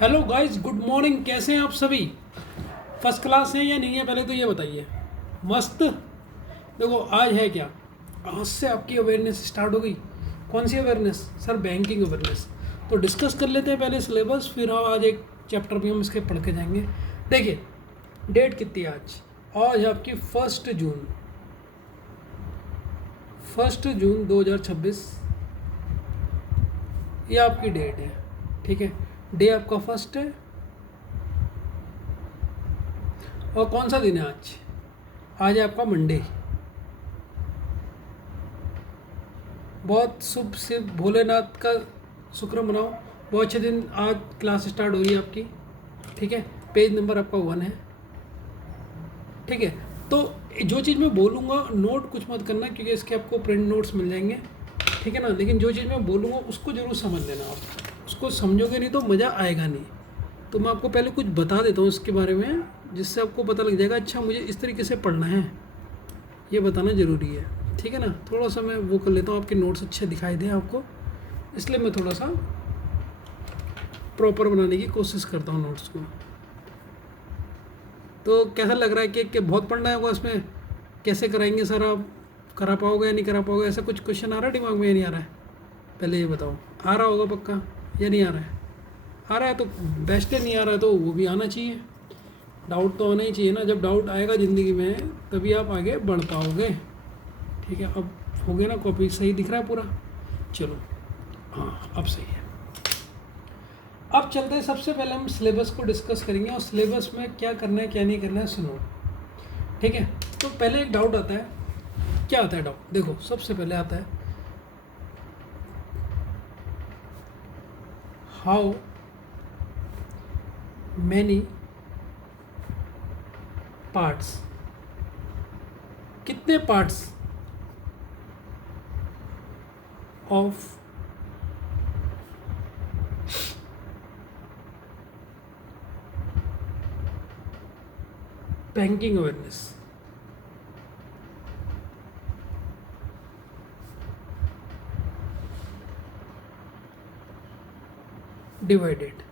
Hello guys, good morning. कैसे हैं आप सभी? फर्स्ट क्लास हैं या नहीं है, पहले तो ये बताइए। मस्त। देखो आज है क्या, आज से आपकी अवेयरनेस स्टार्ट हो गई। कौन सी अवेयरनेस सर? Banking awareness. तो डिस्कस कर लेते हैं पहले सिलेबस, फिर हम आज एक चैप्टर भी हम इसके पढ़ के जाएंगे। देखिए डेट कितनी है आज? आज है आपकी 1 जून। 1 जून 2026 ये आपकी डेट है। ठीक है, डे आपका फर्स्ट है। और कौन सा दिन है आज? आज है आपका मंडे। बहुत शुभ से भोलेनाथ का शुक्र मनाओ। बहुत अच्छे दिन। आज क्लास स्टार्ट हो रही है आपकी। ठीक है, पेज नंबर आपका 1 है। ठीक है, तो जो चीज़ मैं बोलूँगा नोट कुछ मत करना, क्योंकि इसके आपको प्रिंट नोट्स मिल जाएंगे। ठीक है ना, लेकिन जो चीज़ मैं बोलूँगा उसको ज़रूर समझ लेना। आप उसको समझोगे नहीं तो मज़ा आएगा नहीं। तो मैं आपको पहले कुछ बता देता हूँ इसके बारे में, जिससे आपको पता लग जाएगा अच्छा मुझे इस तरीके से पढ़ना है। ये बताना ज़रूरी है। ठीक है ना, थोड़ा सा मैं वो कर लेता हूँ, आपके नोट्स अच्छे दिखाई दें आपको, इसलिए मैं थोड़ा सा प्रॉपर बनाने की कोशिश करता हूँ नोट्स को। तो कैसा लग रहा है कि बहुत पढ़ना होगा इसमें? कैसे कराएंगे सर आप? करा पाओगे या नहीं करा पाओगे? ऐसा कुछ क्वेश्चन आ रहा है दिमाग में या नहीं आ रहा है? पहले ये बताओ, आ रहा होगा पक्का या नहीं आ रहा है? आ रहा है तो बेस्ट है, नहीं आ रहा है तो वो भी आना चाहिए। डाउट तो आना ही चाहिए ना। जब डाउट आएगा ज़िंदगी में तभी आप आगे बढ़ पाओगे। ठीक है, अब हो गया ना? कॉपी सही दिख रहा है पूरा? चलो, हाँ अब सही है। अब चलते हैं, सबसे पहले हम सिलेबस को डिस्कस करेंगे और सिलेबस में क्या करना है क्या नहीं करना है सुनो। ठीक है, तो पहले एक डाउट आता है। क्या आता है डाउट? देखो सबसे पहले आता है हाउ मैनी पार्ट्स, कितने parts of banking awareness divided.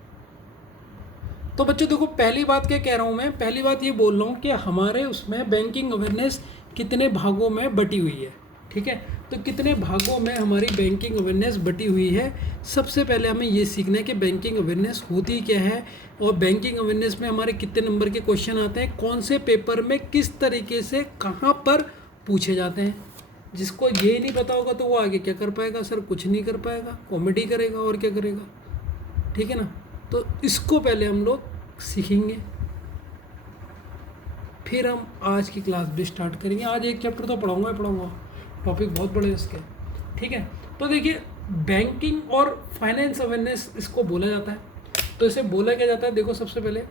तो बच्चों देखो, पहली बात क्या कह रहा हूँ मैं? पहली बात ये बोल रहा हूँ कि हमारे उसमें बैंकिंग अवेयरनेस कितने भागों में बटी हुई है। ठीक है, तो कितने भागों में हमारी बैंकिंग अवेयरनेस बटी हुई है। सबसे पहले हमें ये सीखना है कि बैंकिंग अवेयरनेस होती क्या है, और बैंकिंग अवेयरनेस में हमारे कितने नंबर के क्वेश्चन आते हैं, कौन से पेपर में किस तरीके से कहाँ पर पूछे जाते हैं। जिसको ये नहीं पता होगा तो वो आगे क्या कर पाएगा सर? कुछ नहीं कर पाएगा, कॉमेडी करेगा और क्या करेगा। ठीक है ना, तो इसको पहले हम लोग सीखेंगे, फिर हम आज की क्लास भी स्टार्ट करेंगे। आज एक चैप्टर तो पढ़ाऊंगा ही पढ़ाऊंगा, टॉपिक बहुत बड़े हैं इसके। ठीक है, तो देखिए बैंकिंग और फाइनेंस अवेयरनेस इसको बोला जाता है। तो इसे बोला क्या जाता है? देखो सबसे पहले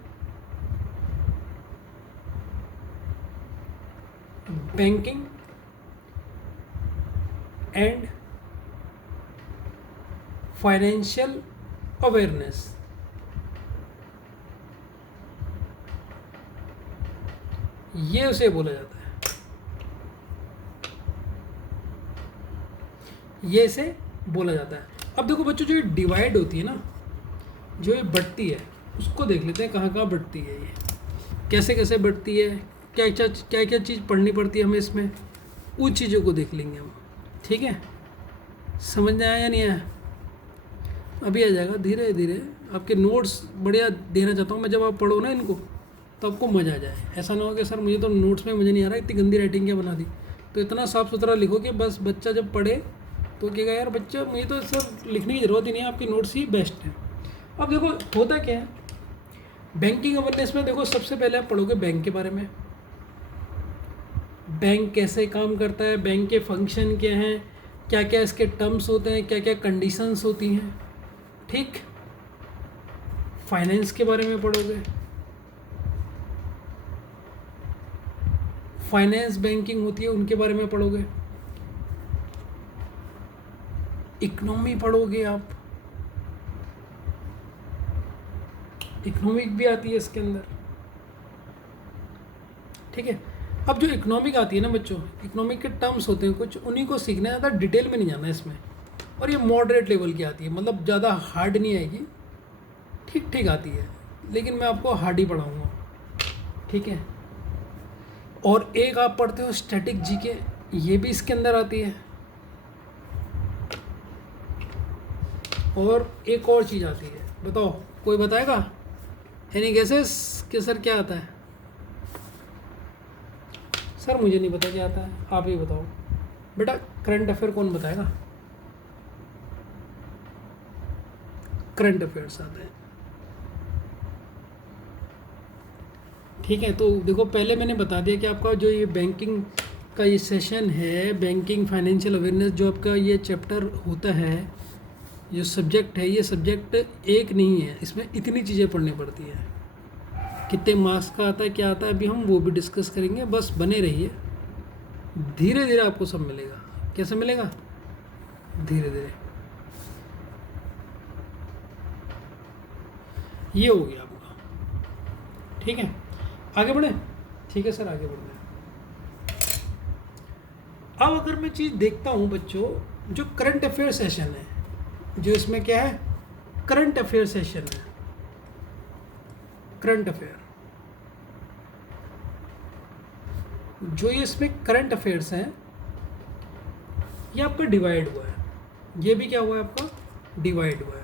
बैंकिंग एंड फाइनेंशियल अवेयरनेस, ये उसे बोला जाता है। ये इसे बोला जाता है। अब देखो बच्चों, जो ये डिवाइड होती है ना, जो ये बढ़ती है, उसको देख लेते हैं कहाँ कहाँ बढ़ती है, ये कैसे कैसे बढ़ती है, क्या क्या चीज़ पढ़नी पड़ती है हमें इसमें, उन चीज़ों को देख लेंगे हम। ठीक है, समझ में आया या नहीं आया? अभी आ जाएगा धीरे धीरे। आपके नोट्स बढ़िया देना चाहता हूँ मैं, जब आप पढ़ो ना इनको तो आपको मज़ा आ जाए। ऐसा ना हो कि सर मुझे तो नोट्स में मुझे नहीं आ रहा, इतनी गंदी राइटिंग क्या बना दी। तो इतना साफ़ सुथरा लिखो कि बस बच्चा जब पढ़े तो कहेगा यार बच्चा मुझे तो सर लिखने की ज़रूरत ही नहीं है, आपकी नोट्स ही बेस्ट है। अब देखो होता क्या है बैंकिंग अवेयरनेस में। देखो सबसे पहले आप पढ़ोगे बैंक के बारे में, बैंक कैसे काम करता है, बैंक के फंक्शन क्या हैं, क्या क्या इसके टर्म्स होते हैं, क्या क्या कंडीशंस होती हैं। ठीक, फाइनेंस के बारे में पढ़ोगे, फाइनेंस बैंकिंग होती है उनके बारे में पढ़ोगे। इकोनॉमी पढ़ोगे आप, इकोनॉमिक भी आती है इसके अंदर। ठीक है, अब जो इकोनॉमिक आती है ना बच्चों, इकोनॉमिक के टर्म्स होते हैं कुछ, उन्हीं को सीखना है, ज़्यादा डिटेल में नहीं जाना है इसमें। और ये मॉडरेट लेवल की आती है, मतलब ज़्यादा हार्ड नहीं आएगी। ठीक ठीक आती है, लेकिन मैं आपको हार्ड ही पढ़ाऊँगा, ठीक है। और एक आप पढ़ते हो स्टैटिक जीके, ये भी इसके अंदर आती है। और एक और चीज़ आती है, बताओ कोई बताएगा? एनी गेसेस कि सर क्या आता है? सर मुझे नहीं पता क्या आता है, आप ही बताओ। बेटा करंट अफेयर कौन बताएगा? करंट अफेयर्स आते हैं, ठीक है। तो देखो पहले मैंने बता दिया कि आपका जो ये बैंकिंग का ये सेशन है, बैंकिंग फाइनेंशियल अवेयरनेस, जो आपका ये चैप्टर होता है, जो सब्जेक्ट है, ये सब्जेक्ट एक नहीं है, इसमें इतनी चीज़ें पढ़नी पड़ती है। कितने मार्क्स का आता है, क्या आता है, अभी हम वो भी डिस्कस करेंगे। बस बने रहिए, धीरे धीरे आपको सब मिलेगा। कैसे मिलेगा? धीरे धीरे। ये हो गया आपका, ठीक है। आगे बढ़े? ठीक है सर, आगे बढ़ते हैं। अब अगर मैं चीज़ देखता हूँ बच्चों, जो करंट अफेयर सेशन है, जो इसमें क्या है, करंट अफेयर सेशन है, करंट अफेयर, जो ये इसमें करंट अफेयर्स हैं, ये आपका डिवाइड हुआ है। ये भी क्या हुआ है आपका? डिवाइड हुआ है।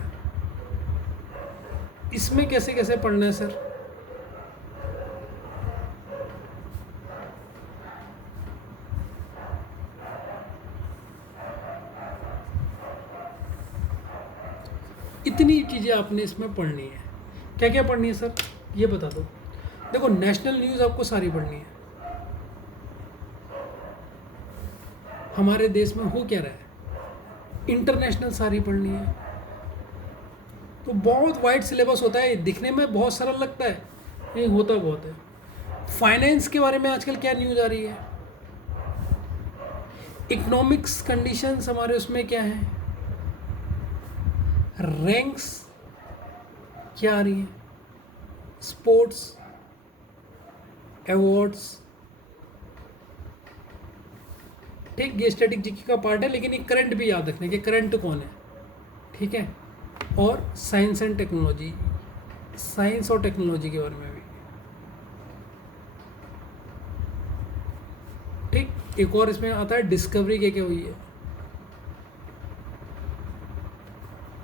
इसमें कैसे कैसे पढ़ना है सर? इतनी चीज़ें आपने इसमें पढ़नी है। क्या क्या पढ़नी है सर, ये बता दो। देखो नेशनल न्यूज़ आपको सारी पढ़नी है, हमारे देश में हो क्या रहा है, इंटरनेशनल सारी पढ़नी है। तो बहुत वाइड सिलेबस होता है, दिखने में बहुत सरल लगता है, ये होता बहुत है। फाइनेंस के बारे में आजकल क्या न्यूज़ आ रही है, इकोनॉमिक्स कंडीशंस हमारे उसमें क्या है, रैंक्स क्या आ रही है, स्पोर्ट्स अवार्ड्स, ठीक। ये स्टैटिक जीके का पार्ट है, लेकिन ये करंट भी याद रखने के, करंट कौन है, ठीक है। और साइंस एंड टेक्नोलॉजी, साइंस और टेक्नोलॉजी के बारे में भी, ठीक। एक और इसमें आता है डिस्कवरी क्या क्या हुई है,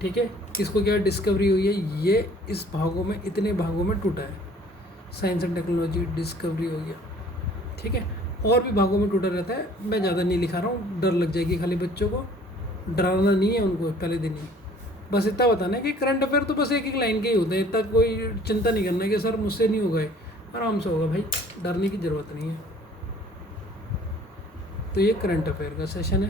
ठीक है। किसको क्या डिस्कवरी हुई है, ये इस भागों में, इतने भागों में टूटा है। साइंस एंड टेक्नोलॉजी डिस्कवरी हो गया, ठीक है। और भी भागों में टूटा रहता है, मैं ज़्यादा नहीं लिखा रहा हूँ, डर लग जाएगी खाली बच्चों को, डराना नहीं है उनको पहले दिन ही। बस इतना बताना है कि करंट अफेयर तो बस एक एक लाइन के ही होते हैं, इतना कोई चिंता नहीं करना है कि सर मुझसे नहीं होगा, आराम से होगा भाई, डरने की ज़रूरत नहीं है। तो ये करंट अफेयर का सेशन है,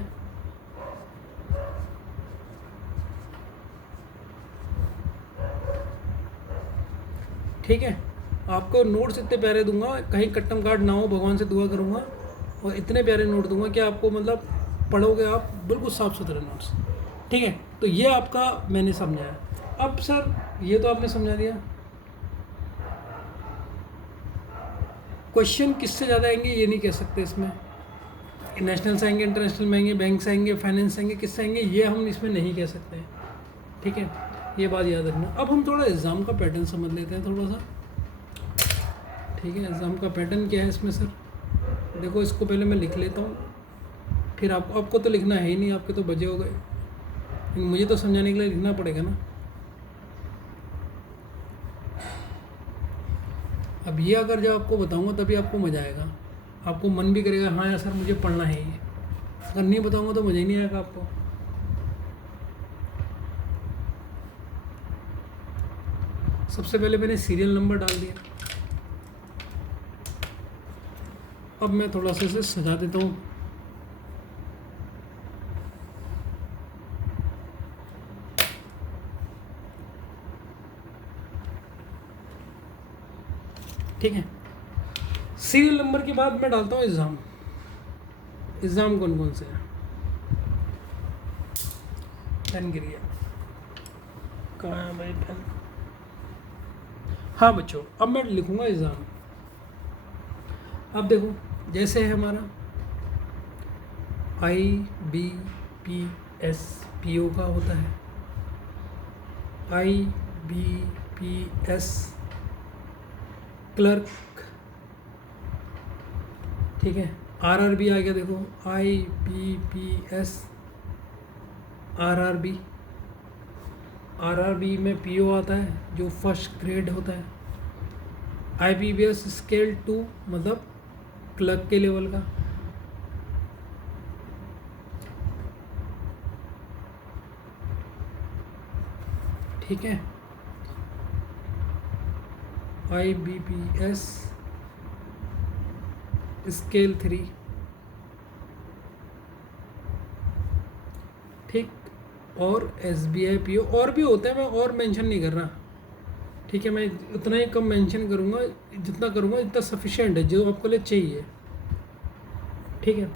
ठीक है। आपको नोट्स इतने प्यारे दूंगा, कहीं कट्टम काट ना हो, भगवान से दुआ करूंगा, और इतने प्यारे नोट दूंगा कि आपको मतलब पढ़ोगे आप बिल्कुल साफ़ सुथरे नोट्स, ठीक है। तो ये आपका मैंने समझाया। अब सर ये तो आपने समझा दिया, क्वेश्चन किससे ज़्यादा आएंगे ये नहीं कह सकते इसमें, नेशनल से आएंगे, इंटरनेशनल में आएंगे, बैंक से आएंगे, फाइनेंस से आएंगे, किससे आएंगे ये हम इसमें नहीं कह सकते, ठीक है। ये बात याद रखना। अब हम थोड़ा एग्ज़ाम का पैटर्न समझ लेते हैं थोड़ा सा, ठीक है। एग्ज़ाम का पैटर्न क्या है इसमें सर, देखो इसको पहले मैं लिख लेता हूँ, फिर आपको तो लिखना है ही नहीं, आपके तो बजे हो गए, मुझे तो समझाने के लिए लिखना पड़ेगा ना। अब ये अगर जब आपको बताऊंगा तभी आपको मज़ा आएगा, आपको मन भी करेगा हाँ यार सर मुझे पढ़ना है ये, अगर नहीं बताऊंगा तो मज़ा ही नहीं आएगा आपको। सबसे पहले मैंने सीरियल नंबर डाल दिया, अब मैं थोड़ा सा इसे सजा देता हूँ, ठीक है। सीरियल नंबर के बाद मैं डालता हूँ एग्ज़ाम। एग्ज़ाम कौन कौन से हैं, पेन गिर गया, कहाँ है भाई पेन, हाँ बच्चों अब मैं लिखूँगा एग्ज़ाम। अब देखो जैसे है हमारा IBPS PO का होता है, IBPS IBPS क्लर्क, ठीक है। RRB आ गया, देखो IBPS RRB, RRB में PO आता है जो फर्स्ट ग्रेड होता है। IBPS स्केल 2 मतलब क्लर्क के लेवल का। ठीक है। IBPS स्केल 3, ठीक। और SBI PO और भी होता है, मैं और मेंशन नहीं कर रहा, ठीक है। मैं उतना ही कम मेंशन करूँगा, जितना करूँगा इतना सफिशिएंट है जो आपको लिए चाहिए, ठीक है।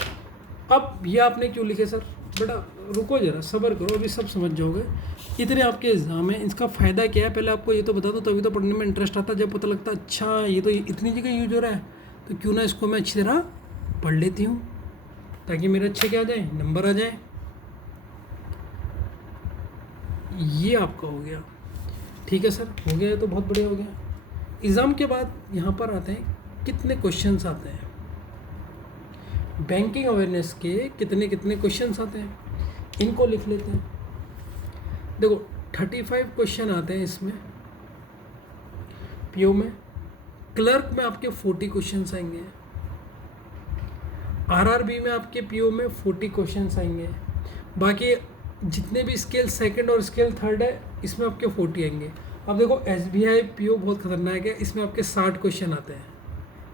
अब ये आपने क्यों लिखे सर? बेटा रुको जरा, सब्र करो, अभी सब समझ जाओगे। इतने आपके एग्ज़ाम है, इसका फ़ायदा क्या है पहले आपको ये तो बता दो, तभी तो पढ़ने में इंटरेस्ट आता है। जब पता लगता है अच्छा ये तो इतनी जगह यूज हो रहा है, तो क्यों ना इसको मैं अच्छी तरह पढ़ लेती हूँ, ताकि मेरे अच्छे क्या आ जाए, नंबर आ जाए। ये आपका हो गया, ठीक है सर, हो गया है तो बहुत बढ़िया हो गया। एग्ज़ाम के बाद यहाँ पर आते हैं कितने क्वेश्चंस आते हैं, बैंकिंग अवेयरनेस के कितने कितने क्वेश्चंस आते हैं, इनको लिख लेते हैं। देखो 35 क्वेश्चन आते हैं इसमें PO में। क्लर्क में आपके 40 क्वेश्चंस आएंगे। RRB में आपके PO में 40 क्वेश्चंस आएंगे। बाकी जितने भी स्केल सेकंड और स्केल थर्ड है इसमें आपके 40 आएंगे। अब देखो SBI PO बहुत खतरनाक है, इसमें आपके 60 क्वेश्चन आते हैं,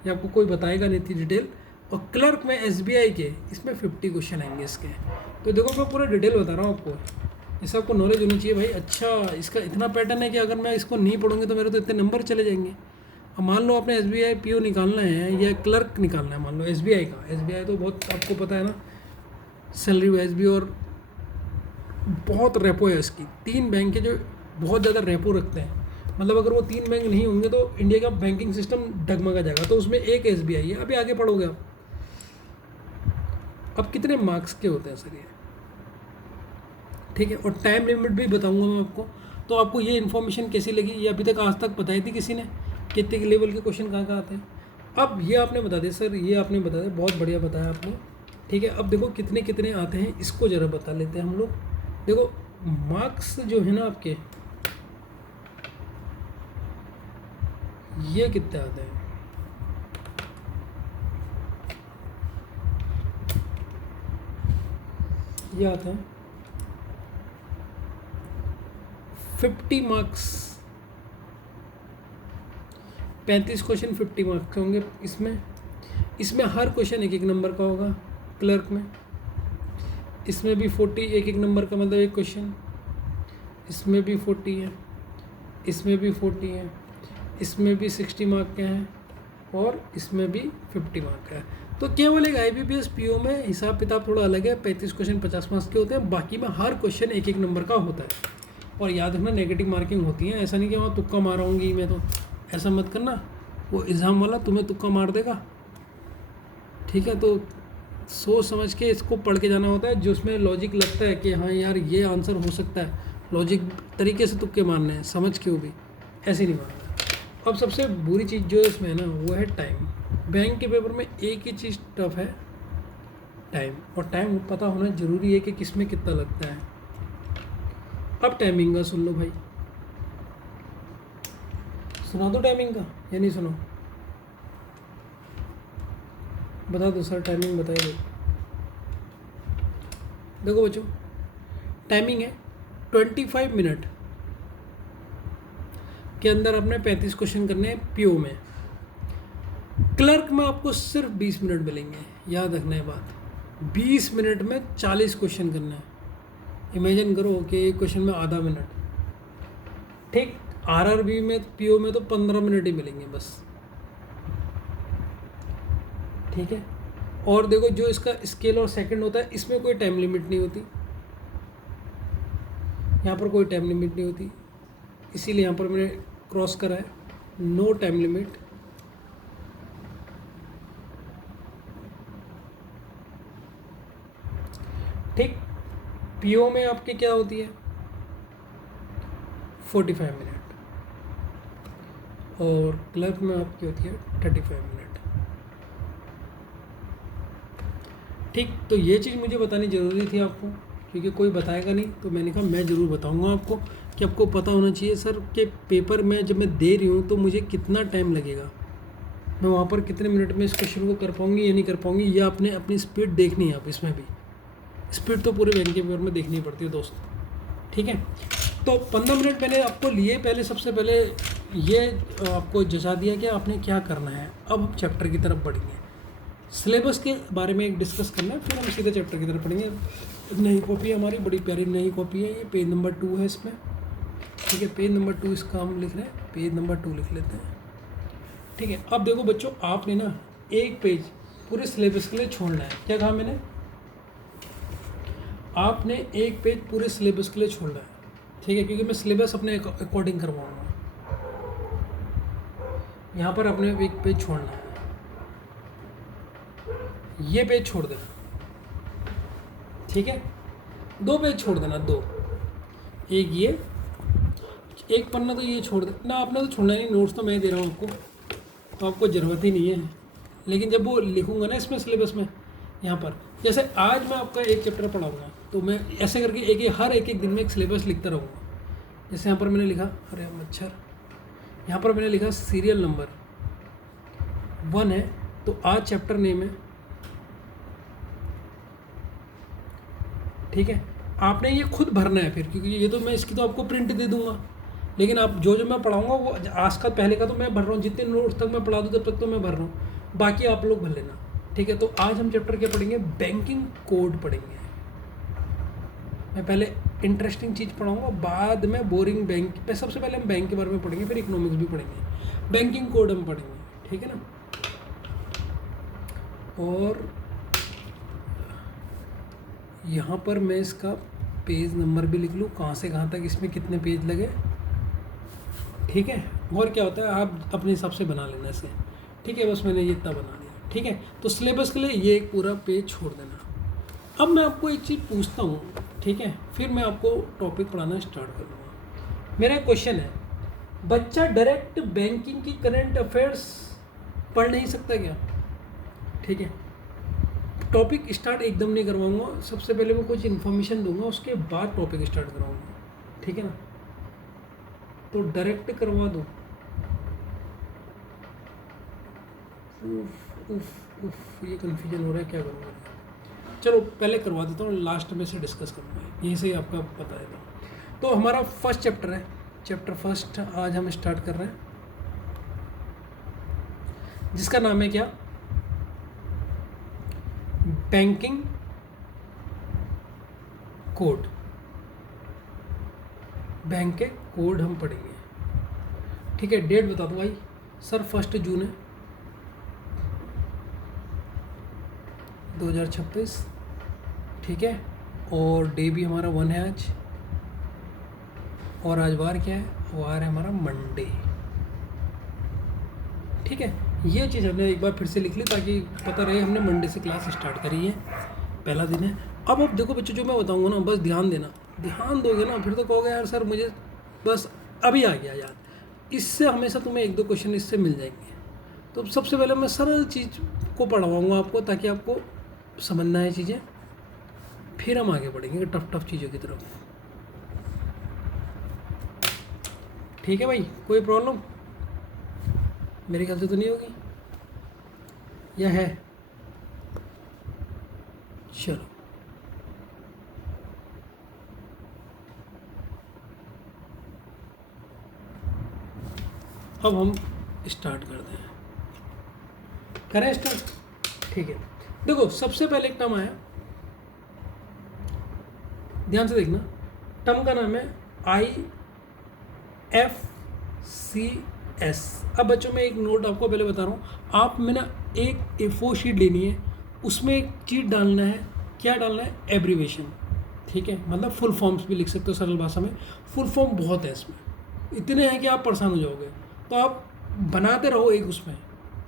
ये आपको कोई बताएगा नहीं थी डिटेल। और क्लर्क में SBI के इसमें 50 क्वेश्चन आएंगे इसके। तो देखो मैं पूरा डिटेल बता रहा हूँ आपको, इससे आपको नॉलेज होनी चाहिए भाई। अच्छा इसका इतना पैटर्न है कि अगर मैं इसको नहीं पढ़ूंगी तो मेरे तो इतने नंबर चले जाएंगे। अब मान लो आपने SBI PO निकालना है या क्लर्क निकालना है, मान लो SBI का, SBI तो बहुत आपको पता है ना, सैलरी वाइज भी, और बहुत रेपो है इसकी। 3 बैंक है जो बहुत ज़्यादा रेपो रखते हैं, मतलब अगर वो 3 बैंक नहीं होंगे तो इंडिया का बैंकिंग सिस्टम डगमगा जाएगा। तो उसमें एक SBI है। अभी आगे पढ़ोगे आप। अब कितने मार्क्स के होते हैं सर ये, ठीक है। और टाइम लिमिट भी बताऊंगा मैं आपको। तो आपको ये इन्फॉर्मेशन कैसी लगी, ये अभी तक आज तक बताई थी किसी ने, कितने के लेवल के क्वेश्चन कहाँ कहाँ आते हैं? अब ये आपने बता दिया सर, ये आपने बता दिया, बहुत बढ़िया बताया आपने, ठीक है। अब देखो कितने कितने आते हैं इसको ज़रा बता लेते हैं हम लोग। देखो मार्क्स जो है ना आपके, ये कितने आते हैं, ये आते हैं 50 मार्क्स। 35 क्वेश्चन 50 मार्क्स के होंगे इसमें। इसमें हर क्वेश्चन एक एक नंबर का होगा क्लर्क में। इसमें भी 40 एक एक नंबर का, मतलब एक क्वेश्चन। इसमें भी 40 है, इसमें भी 40 है, इसमें भी 60 मार्क के हैं, और इसमें भी 50 मार्क का है। तो केवल एक IBPS PO में हिसाब किताब थोड़ा अलग है। 35 क्वेश्चन 50 मार्क्स के होते हैं, बाकी में हर क्वेश्चन एक एक नंबर का होता है। और याद रखना नेगेटिव मार्किंग होती है, ऐसा नहीं कि वहाँ तुक्का मारूंगी मैं, तो ऐसा मत करना, वो एग्ज़ाम वाला तुम्हें तुक्का मार देगा, ठीक है। तो सोच समझ के इसको पढ़ के जाना होता है, जो उसमें लॉजिक लगता है कि हाँ यार ये आंसर हो सकता है, लॉजिक तरीके से तुक्के मारने हैं, समझ के वो भी ऐसे नहीं मारना। अब सबसे बुरी चीज़ जो इसमें है ना, वो है टाइम। बैंक के पेपर में एक ही चीज़ टफ है, टाइम। और टाइम पता होना ज़रूरी है कि किस में कितना लगता है। अब टाइमिंग का सुन लो भाई, सुना दो टाइमिंग का या नहीं सुनो? बता दो सर, टाइमिंग बताइए। देखो बच्चों, टाइमिंग है 25 मिनट के अंदर आपने 35 क्वेश्चन करने हैं PO में। क्लर्क में आपको सिर्फ 20 मिनट मिलेंगे, याद रखना है बात। 20 मिनट में 40 क्वेश्चन करना है। इमेजिन करो कि एक क्वेश्चन में आधा मिनट, ठीक। RRB में PO में तो 15 मिनट ही मिलेंगे बस, ठीक है। और देखो जो इसका स्केल और सेकंड होता है, इसमें कोई टाइम लिमिट नहीं होती, यहाँ पर कोई टाइम लिमिट नहीं होती, इसीलिए यहाँ पर मैंने क्रॉस करा है, नो टाइम लिमिट। ठीक। PO में आपके क्या होती है 45 मिनट, और क्लर्क में आपकी होती है 35 मिनट। ठीक, तो ये चीज़ मुझे बतानी ज़रूरी थी आपको, क्योंकि कोई बताएगा नहीं, तो मैंने कहा मैं ज़रूर बताऊंगा आपको कि आपको पता होना चाहिए सर कि पेपर में जब मैं दे रही हूँ तो मुझे कितना टाइम लगेगा, मैं वहाँ पर कितने मिनट में इस क्वेश्चन को कर पाऊँगी या नहीं कर पाऊँगी, या आपने अपनी स्पीड देखनी है। आप इसमें भी स्पीड तो पूरे बैंक के पेपर में देखनी पड़ती है दोस्त, ठीक है। तो 15 मिनट मैंने आपको लिए, पहले सबसे पहले ये आपको जजा दिया कि आपने क्या करना है। अब हम चैप्टर की तरफ बढ़ेंगे, सिलेबस के बारे में एक डिस्कस करना है, फिर हम सीधे चैप्टर की तरफ पढ़ेंगे। नई कॉपी हमारी बड़ी प्यारी नई कॉपी है, ये पेज नंबर 2 है इसमें, ठीक है। पेज नंबर 2 इसका हम लिख रहे हैं, पेज नंबर 2 लिख लेते हैं, ठीक है। अब देखो बच्चों, आपने ना एक पेज पूरे सिलेबस के लिए छोड़ना है। क्या कहा मैंने? आपने एक पेज पूरे सिलेबस के लिए छोड़ना है, ठीक है, क्योंकि मैं सिलेबस अपने अकॉर्डिंग करवाऊँगा। यहाँ पर आपने एक पेज छोड़ना है, ये पेज छोड़ देना, ठीक है। 2 पेज छोड़ देना, 2, एक ये, एक पन्ना तो ये छोड़ देना। आपने तो छोड़ना नहीं, नोट्स तो मैं दे रहा हूँ आपको, तो आपको ज़रूरत ही नहीं है। लेकिन जब वो लिखूँगा ना इसमें सिलेबस में, यहाँ पर जैसे आज मैं आपका एक चैप्टर पढ़ाऊँगा, तो मैं ऐसे करके हर एक दिन में एक सिलेबस लिखता रहूँगा। जैसे यहाँ पर मैंने लिखा, अरे मच्छर, यहाँ पर मैंने लिखा सीरियल नंबर 1 है, तो आज चैप्टर नेम है, ठीक है। आपने ये खुद भरना है फिर, क्योंकि ये तो मैं इसकी तो आपको प्रिंट दे दूंगा, लेकिन आप जो जो मैं पढ़ाऊंगा वो आज का पहले का तो मैं भर रहा हूँ, जितने नोट्स तक मैं पढ़ा दूँ तब तक तो मैं भर रहा हूँ, बाकी आप लोग भर लेना, ठीक है। तो आज हम चैप्टर क्या पढ़ेंगे? बैंकिंग कोड पढ़ेंगे। मैं पहले इंटरेस्टिंग चीज़ पढ़ाऊँगा, बाद में बोरिंग बैंक पे, सबसे पहले हम बैंक के बारे में पढ़ेंगे, फिर इकोनॉमिक्स भी पढ़ेंगे, बैंकिंग कोड हम पढ़ेंगे, ठीक है ना। और यहाँ पर मैं इसका पेज नंबर भी लिख लूँ, कहाँ से कहाँ तक इसमें कितने पेज लगे, ठीक है। और क्या होता है, आप अपने हिसाब से बना लेना इसे, ठीक है। बस मैंने ये इतना बना दिया, ठीक है। तो सिलेबस के लिए ये एक पूरा पेज छोड़ देना। अब मैं आपको एक चीज़ पूछता हूँ, ठीक है, फिर मैं आपको टॉपिक पढ़ाना स्टार्ट करूँगा। मेरा क्वेश्चन है, बच्चा डायरेक्ट बैंकिंग की करंट अफेयर्स पढ़ नहीं सकता क्या? ठीक है, टॉपिक स्टार्ट एकदम नहीं करवाऊंगा, सबसे पहले मैं कुछ इन्फॉर्मेशन दूंगा, उसके बाद टॉपिक स्टार्ट करवाऊंगा, ठीक है ना। तो डायरेक्ट करवा दो, ये कन्फ्यूजन हो रहा है, क्या करूँगा। चलो पहले करवा देता हूँ, लास्ट में से डिस्कस करूँगा, यहीं से आपका पता है। तो हमारा फर्स्ट चैप्टर है, चैप्टर फर्स्ट आज हम स्टार्ट कर रहे हैं, जिसका नाम है क्या? Banking code. बैंक के कोड हम पढ़ेंगे, ठीक है। डेट बता दो भाई सर, 1 जून है 2026, ठीक है। और डे भी हमारा 1 है आज, और आज वार क्या है? वार है हमारा मंडे, ठीक है। ये चीज़ हमने एक बार फिर से लिख ली ताकि पता रहे हमने मंडे से क्लास स्टार्ट करी है, पहला दिन है। अब देखो बच्चों, जो मैं बताऊंगा ना, बस ध्यान देना, ध्यान दोगे ना, फिर तो कहोगे यार सर मुझे बस अभी आ गया यार। इससे हमेशा तुम्हें 1-2 क्वेश्चन इससे मिल जाएंगे। तो सबसे पहले मैं सरल चीज़ को पढ़वाऊँगा आपको, ताकि आपको समझना है चीज़ें, फिर हम आगे बढ़ेंगे टफ चीज़ों की तरफ, ठीक है भाई। कोई प्रॉब्लम मेरे ख्याल से तो नहीं होगी, या है? चलो अब हम स्टार्ट करते हैं, करें स्टार्ट, ठीक है। देखो सबसे पहले एक टर्म आया, ध्यान से देखना, टर्म का नाम है IFCS। अब बच्चों मैं एक नोट आपको पहले बता रहा हूँ, आप में ना एक A4 शीट लेनी है, उसमें एक चीज़ डालना है, क्या डालना है? एब्रीवेशन, ठीक है। मतलब फुल फॉर्म्स भी लिख सकते हो सरल भाषा में, फुल फॉर्म बहुत है इसमें, इतने हैं कि आप परेशान हो जाओगे, तो आप बनाते रहो एक उसमें,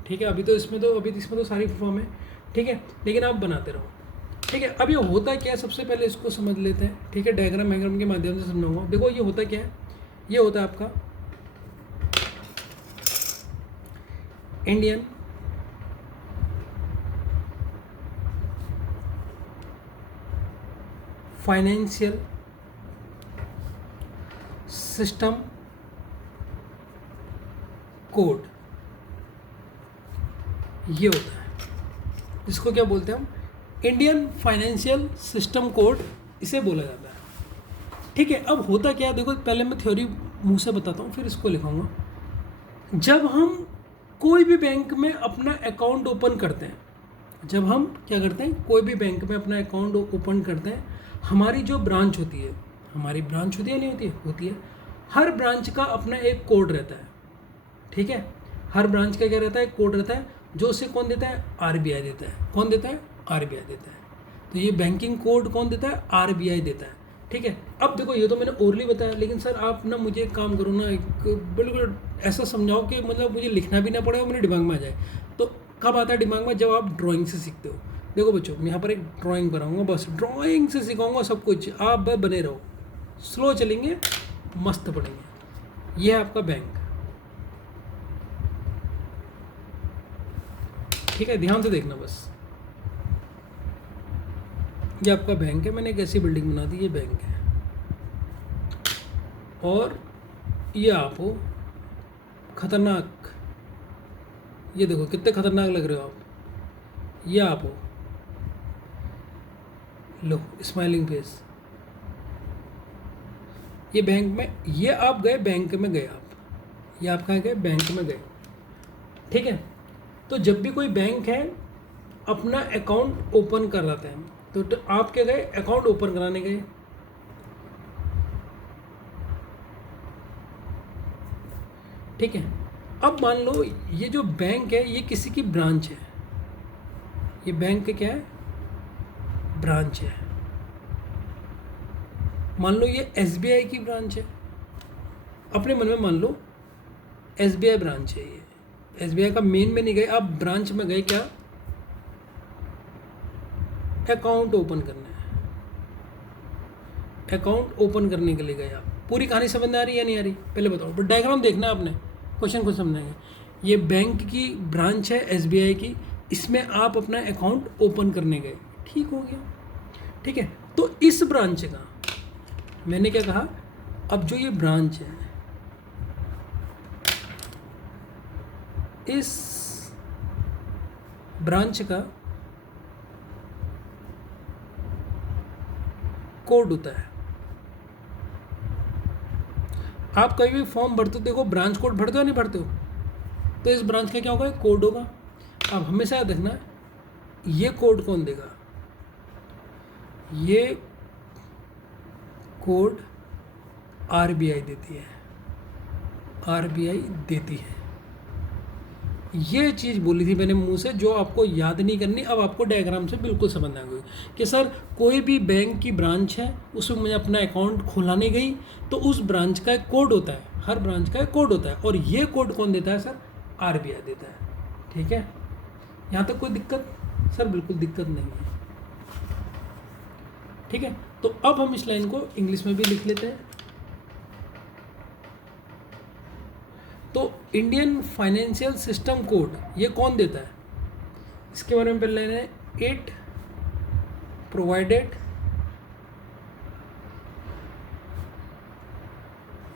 ठीक है। अभी इसमें तो सारी फुल फॉर्म है, ठीक है, लेकिन आप बनाते रहो, ठीक है। अब ये होता क्या है, सबसे पहले इसको समझ लेते हैं, ठीक है। डायग्राम के माध्यम से समझाऊंगा। देखो ये होता क्या है, ये होता है आपका इंडियन फाइनेंशियल सिस्टम कोड, ये होता है, इसको क्या बोलते हैं हम, इंडियन फाइनेंशियल सिस्टम कोड, इसे बोला जाता है। ठीक है, अब होता क्या है देखो, पहले मैं थ्योरी मुंह से बताता हूँ फिर इसको लिखाऊंगा। जब हम कोई भी बैंक में अपना अकाउंट ओपन करते हैं, जब हम क्या करते हैं, कोई भी बैंक में अपना अकाउंट ओपन करते हैं, हमारी जो ब्रांच होती है, हमारी ब्रांच होती है नहीं होती है, होती है, हर ब्रांच का अपना एक कोड रहता है। ठीक है, हर ब्रांच का क्या रहता है, कोड रहता है, जो उसे कौन देता है, आरबीआई देता है। कौन देता है, आरबीआई देता है। तो ये बैंकिंग कोड कौन देता है, आरबीआई देता है। ठीक है, अब देखो ये तो मैंने ओरली बताया, लेकिन सर आप ना मुझे एक काम करो ना, एक बिल्कुल ऐसा समझाओ कि मतलब मुझे लिखना भी ना पड़े और मेरे दिमाग में आ जाए। तो कब आता है दिमाग में, जब आप ड्राइंग से सीखते हो। देखो बच्चों, मैं यहाँ पर एक ड्राइंग बनाऊंगा, बस ड्राइंग से सिखाऊंगा सब कुछ, आप बस बने रहो, स्लो चलेंगे, मस्त पढ़ेंगे। ये है आपका बैंक। ठीक है, ध्यान से देखना बस, ये आपका बैंक है, मैंने एक ऐसी बिल्डिंग बना दी, ये बैंक है, और ये आप हो खतरनाक, ये देखो कितने खतरनाक लग रहे हो आप, ये आप हो, लो स्माइलिंग फेस, ये बैंक में, ये आप गए बैंक में गए आप, ये आप कहाँ गए, बैंक में गए। ठीक है, तो जब भी कोई बैंक है अपना अकाउंट ओपन कराता है, तो आप क्या गए, अकाउंट ओपन कराने गए। ठीक है, अब मान लो ये जो बैंक है ये किसी की ब्रांच है, ये बैंक का क्या है, ब्रांच है। मान लो ये एसबीआई की ब्रांच है, अपने मन में मान लो एसबीआई ब्रांच है, ये एसबीआई का मेन में नहीं गए आप, ब्रांच में गए, क्या अकाउंट ओपन करना है, अकाउंट ओपन करने के लिए गए आप। पूरी कहानी समझ में आ रही है या नहीं आ रही, पहले बताओ, बट डायग्राम देखना है आपने, क्वेश्चन को समझेंगे। ये बैंक की ब्रांच है एसबीआई की, इसमें आप अपना अकाउंट ओपन करने गए, ठीक हो गया। ठीक है, तो इस ब्रांच का मैंने क्या कहा, अब जो ये ब्रांच है, इस ब्रांच का कोड होता है। आप कभी भी फॉर्म भरते हो, देखो ब्रांच कोड भरते हो नहीं भरते हो, तो इस ब्रांच का क्या होगा, कोड होगा। अब हमेशा याद रखना, ये कोड कौन देगा, ये कोड आरबीआई देती है, आरबीआई देती है। ये चीज़ बोली थी मैंने मुंह से, जो आपको याद नहीं करनी, अब आपको डायग्राम से बिल्कुल समझ आ गई कि सर कोई भी बैंक की ब्रांच है, उसमें मुझे अपना अकाउंट खुलाने गई, तो उस ब्रांच का एक कोड होता है, हर ब्रांच का एक कोड होता है, और ये कोड कौन देता है सर, आरबीआई देता है। ठीक है, यहाँ तक कोई दिक्कत, सर बिल्कुल दिक्कत नहीं है। ठीक है, तो अब हम इस लाइन को इंग्लिश में भी लिख लेते हैं। तो इंडियन फाइनेंशियल सिस्टम कोड ये कौन देता है, इसके बारे में पहले लेना है, इट प्रोवाइडेड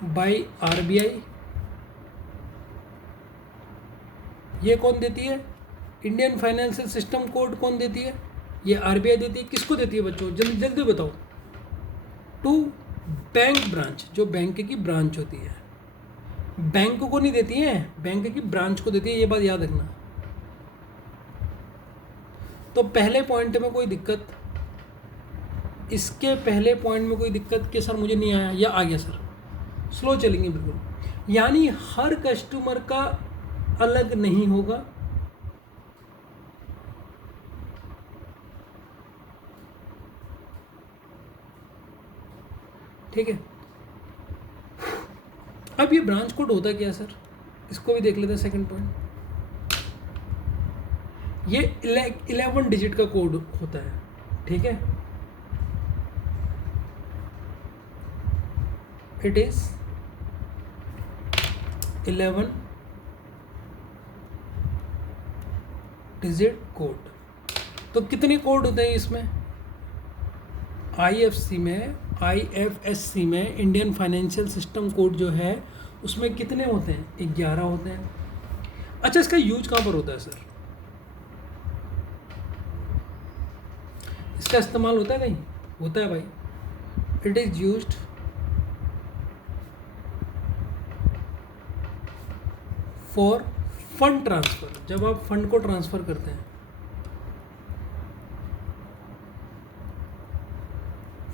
बाय आरबीआई। ये कौन देती है, इंडियन फाइनेंशियल सिस्टम कोड कौन देती है, ये आरबीआई देती है। किसको देती है बच्चों, जल्दी जल्दी बताओ, टू बैंक ब्रांच, जो बैंक की ब्रांच होती है, बैंक को नहीं देती है, बैंक की ब्रांच को देती है, ये बात याद रखना। तो पहले पॉइंट में कोई दिक्कत, इसके पहले पॉइंट में कोई दिक्कत कि सर मुझे नहीं आया या आ गया सर, स्लो चलेंगे बिल्कुल, यानी हर कस्टमर का अलग नहीं होगा। ठीक है, अब ये ब्रांच कोड होता क्या सर, इसको भी देख लेते हैं। सेकंड पॉइंट, ये 11 डिजिट का कोड होता है। ठीक है, इट इज 11 डिजिट कोड। तो कितने कोड होते हैं इसमें? आईएफएससी में इंडियन फाइनेंशियल सिस्टम कोड जो है उसमें कितने होते हैं? 11 होते हैं। अच्छा, इसका यूज कहाँ पर होता है सर? इसका इस्तेमाल होता है कहीं? होता है भाई। It is used for fund transfer. जब आप फंड को ट्रांसफर करते हैं,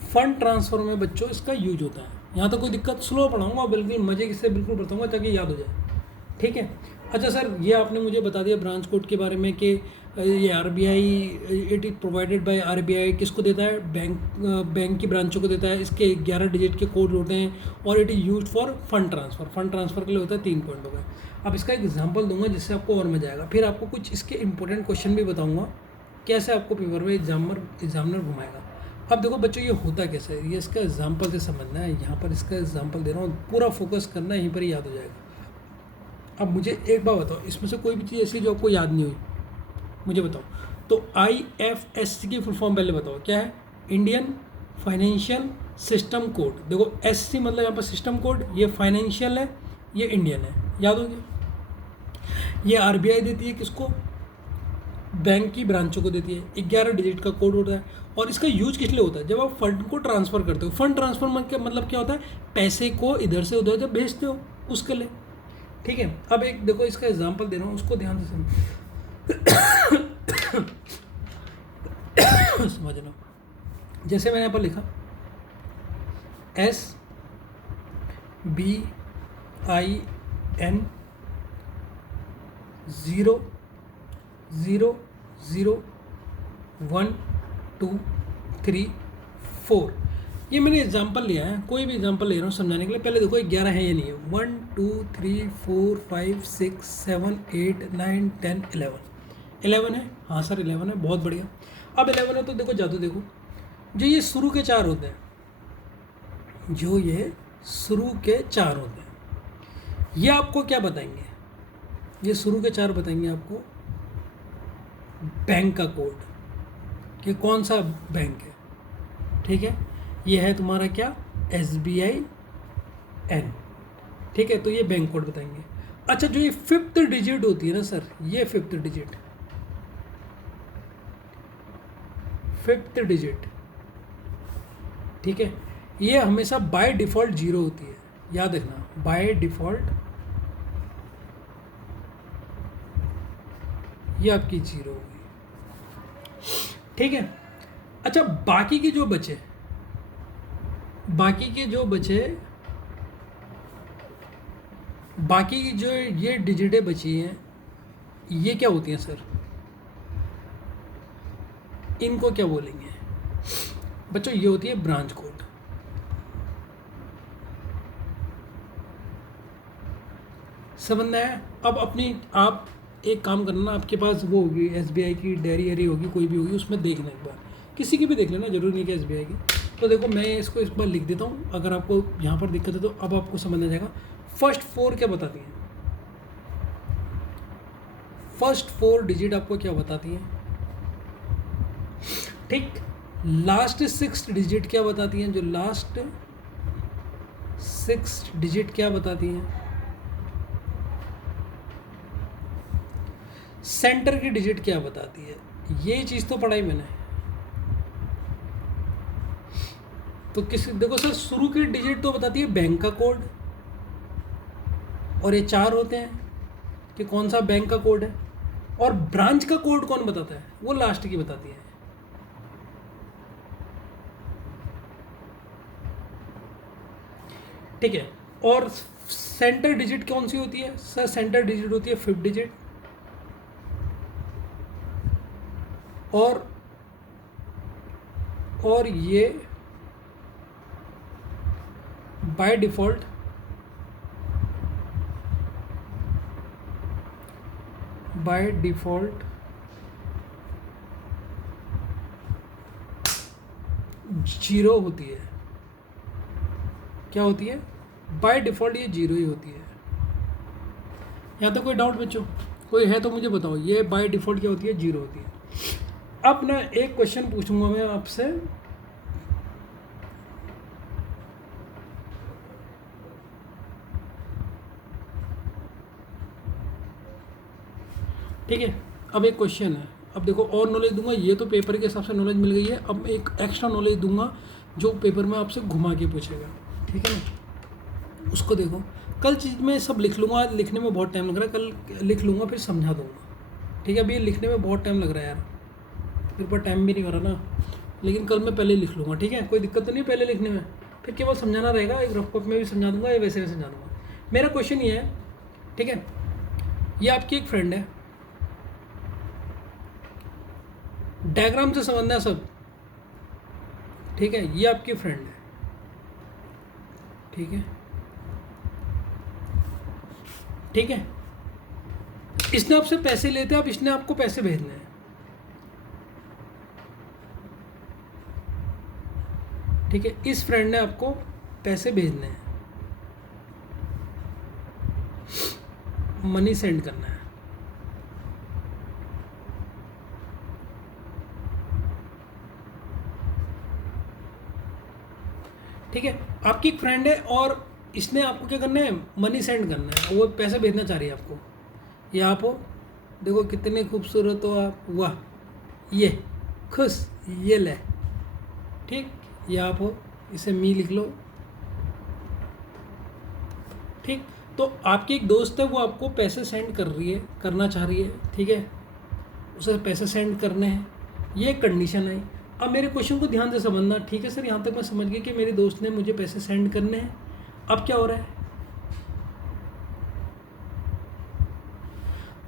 फंड ट्रांसफर में बच्चों इसका यूज होता है। यहाँ तो कोई दिक्कत, स्लो पढ़ाऊंगा, बिल्कुल मजे से बिल्कुल बताऊंगा ताकि याद हो जाए। ठीक है। अच्छा सर, ये आपने मुझे बता दिया ब्रांच कोड के बारे में कि ये RBI, it is provided by RBI. किसको देता है? बैंक की ब्रांचों को देता है। इसके 11 डिजिट के कोड होते हैं और it is used for fund transfer. Fund transfer के लिए होता है 3 पॉइंट हो गए। अब इसका एक एग्जांपल दूंगा जिससे आपको और मजा आएगा। फिर आपको कुछ इसके इंपॉर्टेंट क्वेश्चन भी बताऊंगा कैसे आपको पेपर में एग्जामिनर घुमाएगा। अब देखो बच्चों, ये होता कैसे है, ये इसका एग्जाम्पल से समझना है। यहाँ पर इसका एग्जाम्पल दे रहा हूँ, पूरा फोकस करना है, यहीं पर ही याद हो जाएगा। अब मुझे एक बात बताओ, इसमें से कोई भी चीज़ ऐसी जो आपको याद नहीं हुई मुझे बताओ। तो IFSC की फुल फॉर्म पहले बताओ क्या है? Indian financial system code. देखो SC मतलब यहाँ पर सिस्टम कोड, ये फाइनेंशियल है, ये इंडियन है, याद हो गया। ये RBI देती है किसको? बैंक की ब्रांचों को देती है। 11 डिजिट का कोड होता है और इसका यूज किस लिए होता है? जब आप फंड को ट्रांसफ़र करते हो। फंड ट्रांसफ़र मतलब क्या होता है? पैसे को इधर से उधर जब भेजते हो उसके लिए। ठीक है। अब एक देखो इसका एग्जांपल दे रहा हूँ, उसको ध्यान से समझना। जैसे मैंने यहाँ पर लिखा SBIN 0 0 0 1 2 3 4। ये मैंने एग्जांपल लिया है, कोई भी एग्जांपल ले रहा हूँ समझाने के लिए। पहले देखो 11 है या नहीं है? 1 2 3 4 5 6 7 8 9 10 11। 11 है, हाँ सर 11 है, बहुत बढ़िया। अब 11 है तो देखो जादू देखो, जो ये शुरू के 4 होते हैं, जो ये शुरू के 4 होते हैं, ये आपको क्या बताएंगे? ये शुरू के 4 बताएंगे आपको बैंक का कोड, कि कौन सा बैंक है। ठीक है। ये है तुम्हारा क्या? SBIN। ठीक है, तो ये बैंक कोड बताएंगे। अच्छा, जो ये 5th डिजिट होती है ना सर, ये 5th डिजिट, ठीक है, ये हमेशा बाय डिफ़ॉल्ट 0 होती है, याद रखना। बाय डिफ़ॉल्ट ये आपकी 0 होगी। ठीक है। अच्छा, बाकी के जो बचे बाकी की जो ये डिजिटें बची हैं, ये क्या होती हैं सर? इनको क्या बोलेंगे बच्चों? ये होती है ब्रांच कोड। समझना है? अब आप एक काम करना, आपके पास वो होगी SBI की डायरी होगी, कोई भी होगी, उसमें देख लेना एक बार, किसी की भी देख लेना, जरूरी नहीं कि SBI की। तो देखो मैं इसको इस बार लिख देता हूँ, अगर आपको यहाँ पर दिक्कत है तो अब आपको समझ आ जाएगा। फर्स्ट 4 क्या बताती हैं? फर्स्ट 4 डिजिट आपको क्या बताती हैं? ठीक। लास्ट 6 डिजिट क्या बताती हैं? जो लास्ट 6 डिजिट क्या बताती हैं? सेंटर की डिजिट क्या बताती है? ये चीज़ तो पढ़ाई मैंने। तो देखो सर, शुरू की डिजिट तो बताती है बैंक का कोड, और ये 4 होते हैं कि कौन सा बैंक का कोड है, और ब्रांच का कोड कौन बताता है? वो लास्ट की बताती है। ठीक है। और सेंटर डिजिट कौन सी होती है सर? सेंटर डिजिट होती है 5th डिजिट, और ये बाय डिफ़ॉल्ट जीरो होती है। क्या होती है? बाय डिफ़ॉल्ट ये 0 ही होती है। यहाँ तक कोई डाउट बच्चों? कोई है तो मुझे बताओ। ये बाय डिफ़ॉल्ट क्या होती है? 0 होती है। अब ना एक क्वेश्चन पूछूंगा मैं आपसे, ठीक है। अब एक क्वेश्चन है, अब देखो और नॉलेज दूंगा, ये तो पेपर के हिसाब से नॉलेज मिल गई है, अब एक एक्स्ट्रा नॉलेज दूंगा जो पेपर में आपसे घुमा के पूछेगा, ठीक है ना। उसको देखो, कल चीज़ में सब लिख लूँगा, आज लिखने में बहुत टाइम लग रहा है, कल लिख लूँगा फिर समझा दूँगा, ठीक है। अभी ये लिखने में बहुत टाइम लग रहा है यार, मेरे पास टाइम भी नहीं हो रहा ना, लेकिन कल मैं पहले लिख लूँगा, ठीक है। कोई दिक्कत तो नहीं है पहले लिखने में, फिर केवल समझाना रहेगा, एक रफ कॉपी में भी समझा दूँगा या वैसे भी समझा दूँगा। मेरा क्वेश्चन ये है, ठीक है, ये आपकी एक फ्रेंड है, डायग्राम से समझना है सब, ठीक है। ये आपकी फ्रेंड है, ठीक है, ठीक है। इसने आपसे पैसे लेते हैं, अब इसने आपको पैसे भेजने हैं, ठीक है। इस फ्रेंड ने आपको पैसे भेजने हैं, मनी सेंड करना है, ठीक है। आपकी एक फ्रेंड है और इसने आपको क्या करना है? मनी सेंड करना है, वो पैसे भेजना चाह रही है आपको। ये आप हो, देखो कितने खूबसूरत हो आप, वाह, ये खुश, ये ले, ठीक। ये आप हो, इसे मी लिख लो, ठीक। तो आपकी एक दोस्त है, वो आपको पैसे सेंड कर रही है, करना चाह रही है, ठीक है, उसे पैसे सेंड करने हैं, ये कंडीशन है। अब मेरे क्वेश्चन को ध्यान से समझना, ठीक है सर, यहाँ तक मैं समझ गई कि मेरे दोस्त ने मुझे पैसे सेंड करने हैं। अब क्या हो रहा है?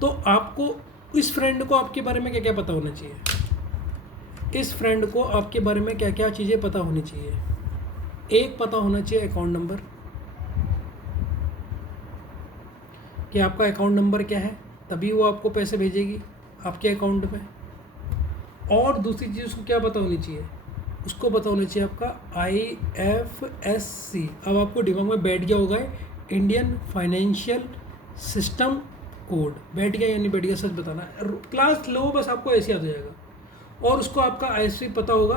तो आपको इस फ्रेंड को आपके बारे में क्या क्या पता होना चाहिए? इस फ्रेंड को आपके बारे में क्या क्या चीज़ें पता होनी चाहिए? एक, पता होना चाहिए अकाउंट नंबर, कि आपका अकाउंट नंबर क्या है, तभी वो आपको पैसे भेजेगी आपके अकाउंट में। और दूसरी चीज़ उसको क्या पता होनी चाहिए? उसको पता होना चाहिए आपका IFSC। अब आपको दिमाग में बैठ गया होगा, इंडियन फाइनेंशियल सिस्टम कोड, बैठ गया या नहीं बैठ गया सच बताना। क्लास लो बस, आपको ऐसे याद हो जाएगा। और उसको आपका IFSC पता होगा,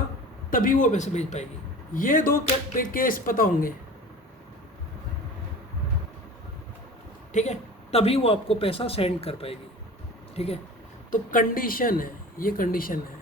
तभी वो पैसे भेज पाएगी। ये दो केस पता होंगे, ठीक है, तभी वो आपको पैसा सेंड कर पाएगी, ठीक है। तो कंडीशन है, ये कंडीशन है,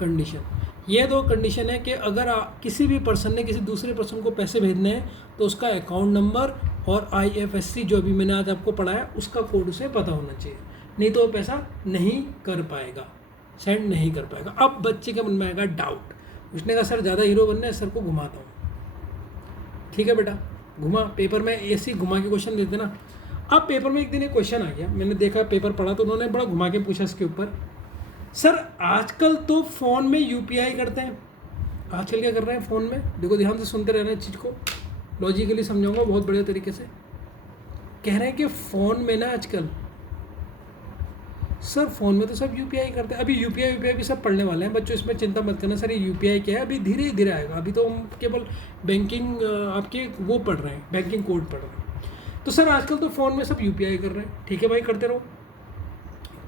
कंडीशन, ये दो कंडीशन है कि अगर किसी भी पर्सन ने किसी दूसरे पर्सन को पैसे भेजने हैं तो उसका अकाउंट नंबर और IFSC जो अभी मैंने आज आपको पढ़ाया उसका कोड उसे पता होना चाहिए, नहीं तो वो पैसा नहीं कर पाएगा, सेंड नहीं कर पाएगा। अब बच्चे के मन में आएगा डाउट, उसने कहा सर ज़्यादा हीरो बनना है, सर को घुमाता हूँ, ठीक है बेटा, घुमा, पेपर में ऐसे ही घुमा के क्वेश्चन देते ना। अब पेपर में एक दिन एक क्वेश्चन आ गया, मैंने देखा पेपर पढ़ा तो उन्होंने बड़ा घुमा के पूछा इसके ऊपर, सर आजकल तो फ़ोन में UPI करते हैं, आजकल क्या कर रहे हैं फ़ोन में, देखो ध्यान से सुनते रहना इस चीज़ को, लॉजिकली समझाऊंगा बहुत बढ़िया तरीके से। कह रहे हैं कि फ़ोन में ना आजकल, सर फ़ोन में तो सब UPI करते हैं, अभी UPI भी सब पढ़ने वाले हैं बच्चों, इसमें चिंता मत करना सर, ये UPI क्या है, अभी धीरे धीरे आएगा, अभी तो हम केवल बैंकिंग आपके वो पढ़ रहे हैं, बैंकिंग कोड पढ़ रहे हैं। तो सर आजकल तो फ़ोन में सब UPI कर रहे हैं, ठीक है भाई, करते रहो।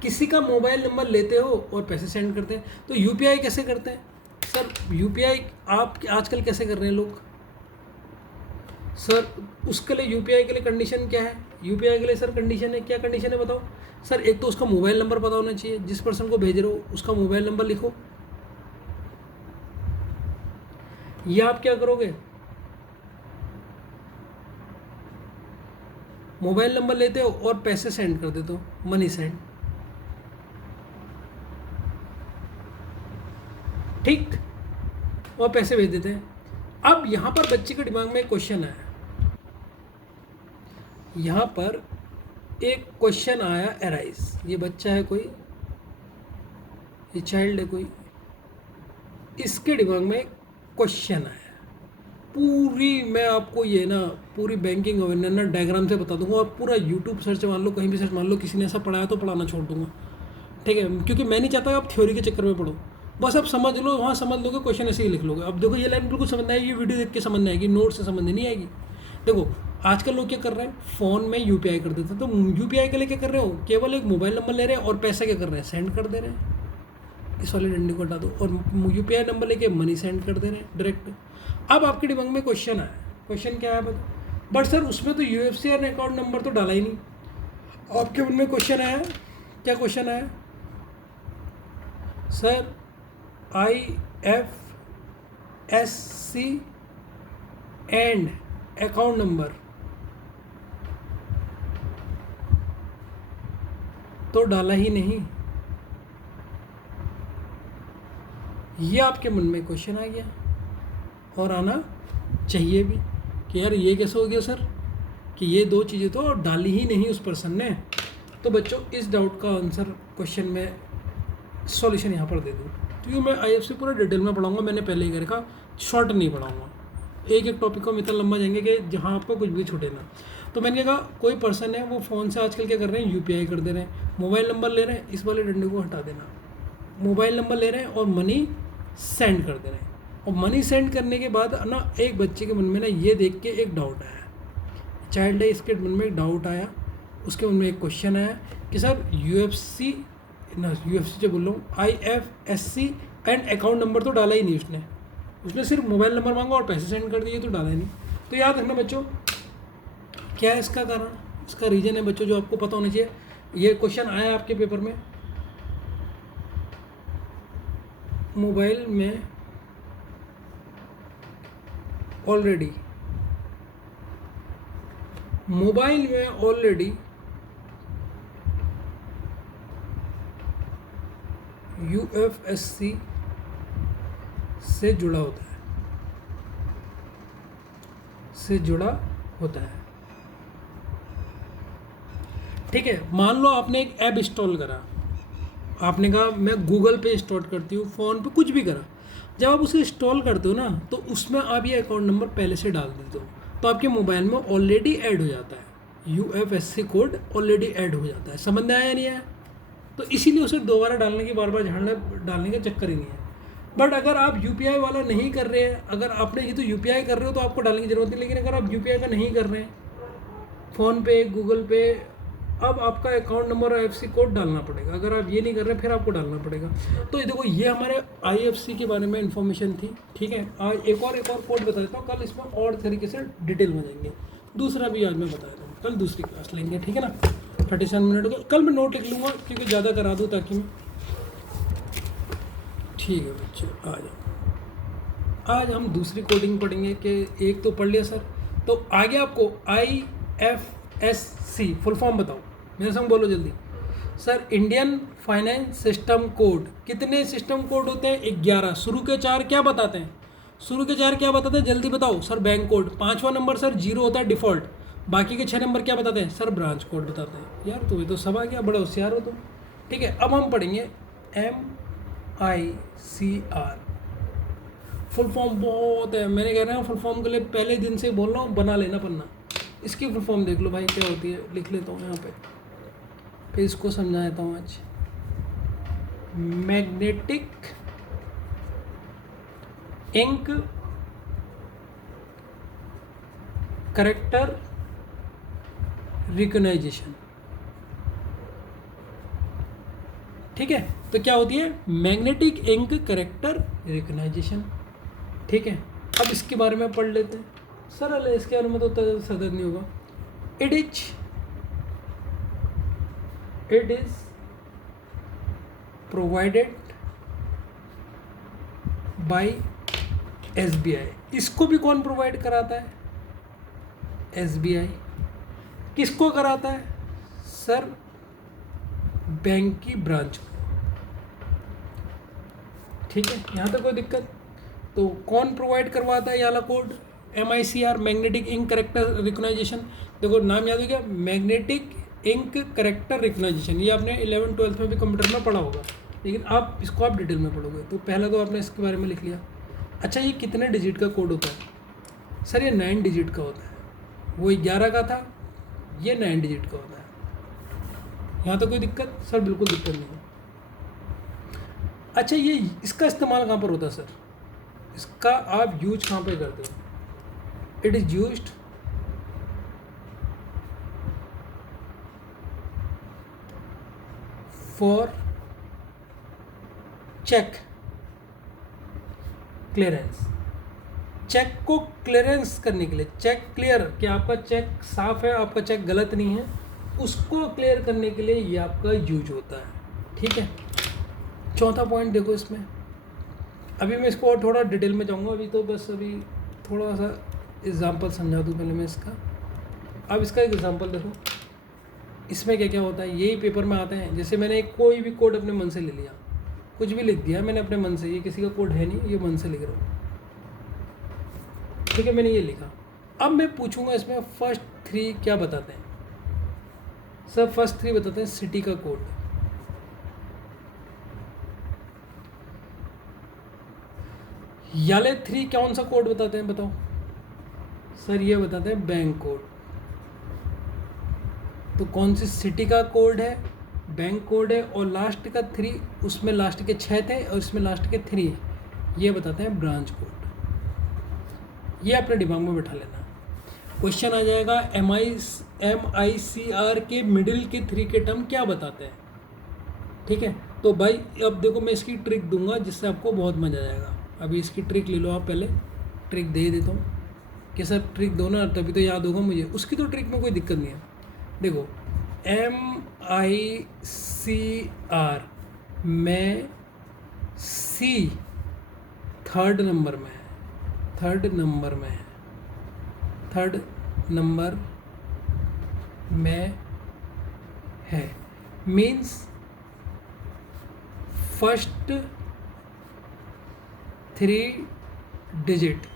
किसी का मोबाइल नंबर लेते हो और पैसे सेंड करते हैं, तो UPI कैसे करते हैं सर? UPI आप आजकल कैसे कर रहे हैं लोग सर? उसके लिए UPI के लिए कंडीशन क्या है? UPI के लिए सर कंडीशन है, क्या कंडीशन है बताओ सर? एक तो उसका मोबाइल नंबर पता होना चाहिए, जिस पर्सन को भेज रहे हो उसका मोबाइल नंबर लिखो। ये आप क्या करोगे, मोबाइल नंबर लेते हो और पैसे सेंड कर देते हो, मनी सेंड, ठीक, और पैसे भेज देते हैं। अब यहाँ पर बच्चे के दिमाग में एक क्वेश्चन आया, यहाँ पर एक क्वेश्चन आया एराइज, ये बच्चा है कोई, ये चाइल्ड है कोई, इसके दिमाग में क्वेश्चन आया, पूरी मैं आपको ये ना पूरी बैंकिंग अवेयरनेस ना डायग्राम से बता दूंगा, और पूरा यूट्यूब सर्च मान लो, कहीं भी सर्च मान लो, किसी ने ऐसा पढ़ाया तो पढ़ाना छोड़ दूंगा, ठीक है, क्योंकि मैं नहीं चाहता आप थ्योरी के चक्कर में पढ़ो, बस आप समझ लो, वहाँ समझ लोगे, क्वेश्चन ऐसे ही लिख लोगे। अब देखो ये लाइन बिल्कुल समझ नहीं आएगी, वीडियो देख के समझ नहीं आएगी, नोट से समझ नहीं आएगी। देखो आजकल लोग क्या कर रहे हैं, फ़ोन में यूपीआई कर देते हैं। तो यूपीआई के लिए क्या कर रहे हो, केवल एक मोबाइल नंबर ले रहे हैं और पैसा क्या कर रहे हैं, सेंड कर दे रहे हैं। इस वाले डंडे को हटा दो और यूपीआई नंबर लेके मनी सेंड कर दे रहे हैं डायरेक्ट। अब आपके दिमाग में क्वेश्चन आया, क्वेश्चन क्या है बता, बट सर उसमें तो यूएफसी और अकाउंट नंबर तो डाला ही नहीं। आपके मन में क्वेश्चन आया, क्या क्वेश्चन आया, sir IFSC and account number तो डाला ही नहीं। ये आपके मन में क्वेश्चन आ गया और आना चाहिए भी कि यार ये कैसे हो गया सर, कि ये दो चीज़ें तो डाली ही नहीं उस पर्सन ने। तो बच्चों इस डाउट का आंसर क्वेश्चन में सॉल्यूशन यहाँ पर दे दूँ, क्योंकि मैं IFSC पूरा डिटेल में पढ़ाऊँगा, मैंने पहले ही कहा शॉर्ट नहीं पढ़ाऊँगा, एक एक टॉपिक को हम इतना लंबा जाएंगे कि जहाँ आपको कुछ भी छूटे ना। तो मैंने कहा कोई पर्सन है वो फ़ोन से आजकल क्या कर रहे हैं, यूपीआई कर दे रहे हैं, मोबाइल नंबर ले रहे हैं, इस वाले डंडे को हटा देना, मोबाइल नंबर ले रहे हैं और मनी सेंड कर दे रहे हैं। और मनी सेंड करने के बाद ना एक बच्चे के मन में ना ये देख के एक डाउट आया, चाइल्ड है, इसके मन में एक डाउट आया, उसके मन में एक क्वेश्चन आया कि सर यूएफसी जो बोल रहा हूँ IFSC एंड अकाउंट नंबर तो डाला ही नहीं उसने सिर्फ मोबाइल नंबर मांगा और पैसे सेंड कर दिए, तो डाला ही नहीं। तो याद रखना बच्चों, क्या है इसका कारण, इसका रीज़न है बच्चों जो आपको पता होना चाहिए। ये क्वेश्चन आया आपके पेपर में, मोबाइल में ऑलरेडी UFSC से जुड़ा होता है, ठीक है। मान लो आपने एक ऐप इंस्टॉल करा, आपने कहा मैं गूगल पे इंस्टॉल करती हूँ, फ़ोन पे कुछ भी करा, जब आप उसे इंस्टॉल करते हो ना तो उसमें आप ये अकाउंट नंबर पहले से डाल देते हो, तो आपके मोबाइल में ऑलरेडी ऐड हो जाता है, UFSC कोड ऑलरेडी ऐड हो जाता है। समझ में आया नहीं आया? तो इसीलिए उसे दोबारा डालने की बार बार डालने का चक्कर ही नहीं है। बट अगर आप यूपीआई वाला नहीं कर रहे हैं, अगर आपने ये तो यूपीआई कर रहे हो तो आपको डालने की ज़रूरत नहीं, लेकिन अगर आप यूपीआई का नहीं कर रहे हैं, फ़ोन पे गूगल पे, अब आपका अकाउंट नंबर और IFSC कोड डालना पड़ेगा। अगर आप ये नहीं कर रहे फिर आपको डालना पड़ेगा। तो ये देखो ये हमारे IFSC के बारे में इन्फॉर्मेशन थी, ठीक है। आज एक और कोड बता देता हूँ, कल इसमें और तरीके से डिटेल में जाएंगे। दूसरा भी आज मैं बता देता हूँ, कल दूसरी क्लास लेंगे, ठीक है ना। 37 मिनट हो गए, कल मैं नोट लिख लूँगा क्योंकि ज़्यादा करा दूँ ताकि मैं, ठीक है बच्चों। आज हम दूसरी कोडिंग पढ़ेंगे कि एक तो पढ़ लिया सर, तो आगे आपको IFSC फुल फॉर्म बताओ, मेरे संग बोलो जल्दी। Sir Indian finance system code, कितने सिस्टम कोड होते हैं? 11। शुरू के 4 क्या बताते हैं? जल्दी बताओ सर। बैंक कोड 5वां नंबर सर 0 होता है डिफ़ॉल्ट, बाकी के 6 नंबर क्या बताते हैं सर? ब्रांच कोड बताते हैं। यार तो ये तो सब आ गया, बड़ा होशियार हो तुम, ठीक है। अब हम पढ़ेंगे MICR फुल फॉर्म। बहुत है, मैंने कह रहा हूँ फुल फॉर्म के लिए पहले दिन से बोल रहा हूँ, बना लेना पन्ना। इसकी फुल फॉर्म देख लो भाई क्या होती है, लिख लेता हूँ यहाँ पे, फिर इसको समझा देता हूँ आज। मैग्नेटिक इंक कैरेक्टर रिकॉग्नाइजेशन, ठीक है। तो क्या होती है? मैग्नेटिक इंक कैरेक्टर रिकॉग्नाइजेशन, ठीक है। अब इसके बारे में पढ़ लेते हैं, सरल है, इसके बारे में तो सदर नहीं होगा। It is provided by SBI। इसको भी कौन प्रोवाइड कराता है? SBI। किसको कराता है सर? बैंक की ब्रांच को, ठीक है। यहाँ तक कोई दिक्कत? तो कौन प्रोवाइड करवाता है ये वाला code? MICR, magnetic ink character recognition. देखो नाम याद हो गया, मैग्नेटिक इंक कैरेक्टर रिकॉग्नाइजेशन। ये आपने 11th-12th में भी कंप्यूटर में पढ़ा होगा, लेकिन आप इसको आप डिटेल में पढ़ोगे। तो पहला तो आपने इसके बारे में लिख लिया। अच्छा ये कितने डिजिट का कोड होता है? सर ये 9 डिजिट का होता है, वो 11 का था, ये 9 डिजिट का होता है। यहाँ तो कोई दिक्कत? सर बिल्कुल दिक्कत नहीं है। अच्छा ये इसका इस्तेमाल कहाँ पर होता है सर? इसका आप यूज कहाँ पे करते हो? It is used for cheque clearance. Cheque को क्लियरेंस करने के लिए, चेक क्लियर कि आपका चेक साफ है, आपका चेक गलत नहीं है, उसको क्लियर करने के लिए ये आपका यूज होता है। ठीक है, चौथा पॉइंट देखो इसमें। अभी मैं इसको और थोड़ा डिटेल में जाऊंगा, अभी तो बस अभी थोड़ा सा एग्जांपल समझा दूँ पहले मैं इसका। अब इसका एक एग्जांपल देखो, इसमें क्या क्या होता है, यही पेपर में आते हैं। जैसे मैंने कोई भी कोड अपने मन से ले लिया, कुछ भी लिख दिया मैंने अपने मन से, ये किसी का कोड है नहीं, ये मन से लिख रहा हूँ। ठीक है, मैंने ये लिखा। अब मैं पूछूंगा इसमें फर्स्ट 3 क्या बताते हैं। सर फर्स्ट 3 बताते हैं सिटी का कोड। याले 3 कौन सा कोड बताते हैं बताओ। सर ये बताते हैं बैंक कोड। तो कौन सी सिटी का कोड है, बैंक कोड है, और लास्ट का 3, उसमें लास्ट के 6 थे और इसमें लास्ट के 3 है, ये बताते हैं ब्रांच कोड। ये अपने दिमाग में बैठा लेना। क्वेश्चन आ जाएगा MICR के मिडिल के 3 के टर्म क्या बताते हैं। ठीक है, तो भाई अब देखो मैं इसकी ट्रिक दूंगा जिससे आपको बहुत मज़ा आ जाएगा। अभी इसकी ट्रिक ले लो आप, पहले ट्रिक दे देता हूँ कि सर ट्रिक दो ना, तभी तो याद होगा मुझे। उसकी तो ट्रिक में कोई दिक्कत नहीं है। देखो MICR में C थर्ड नंबर में है, थर्ड नंबर में है, means first 3 digit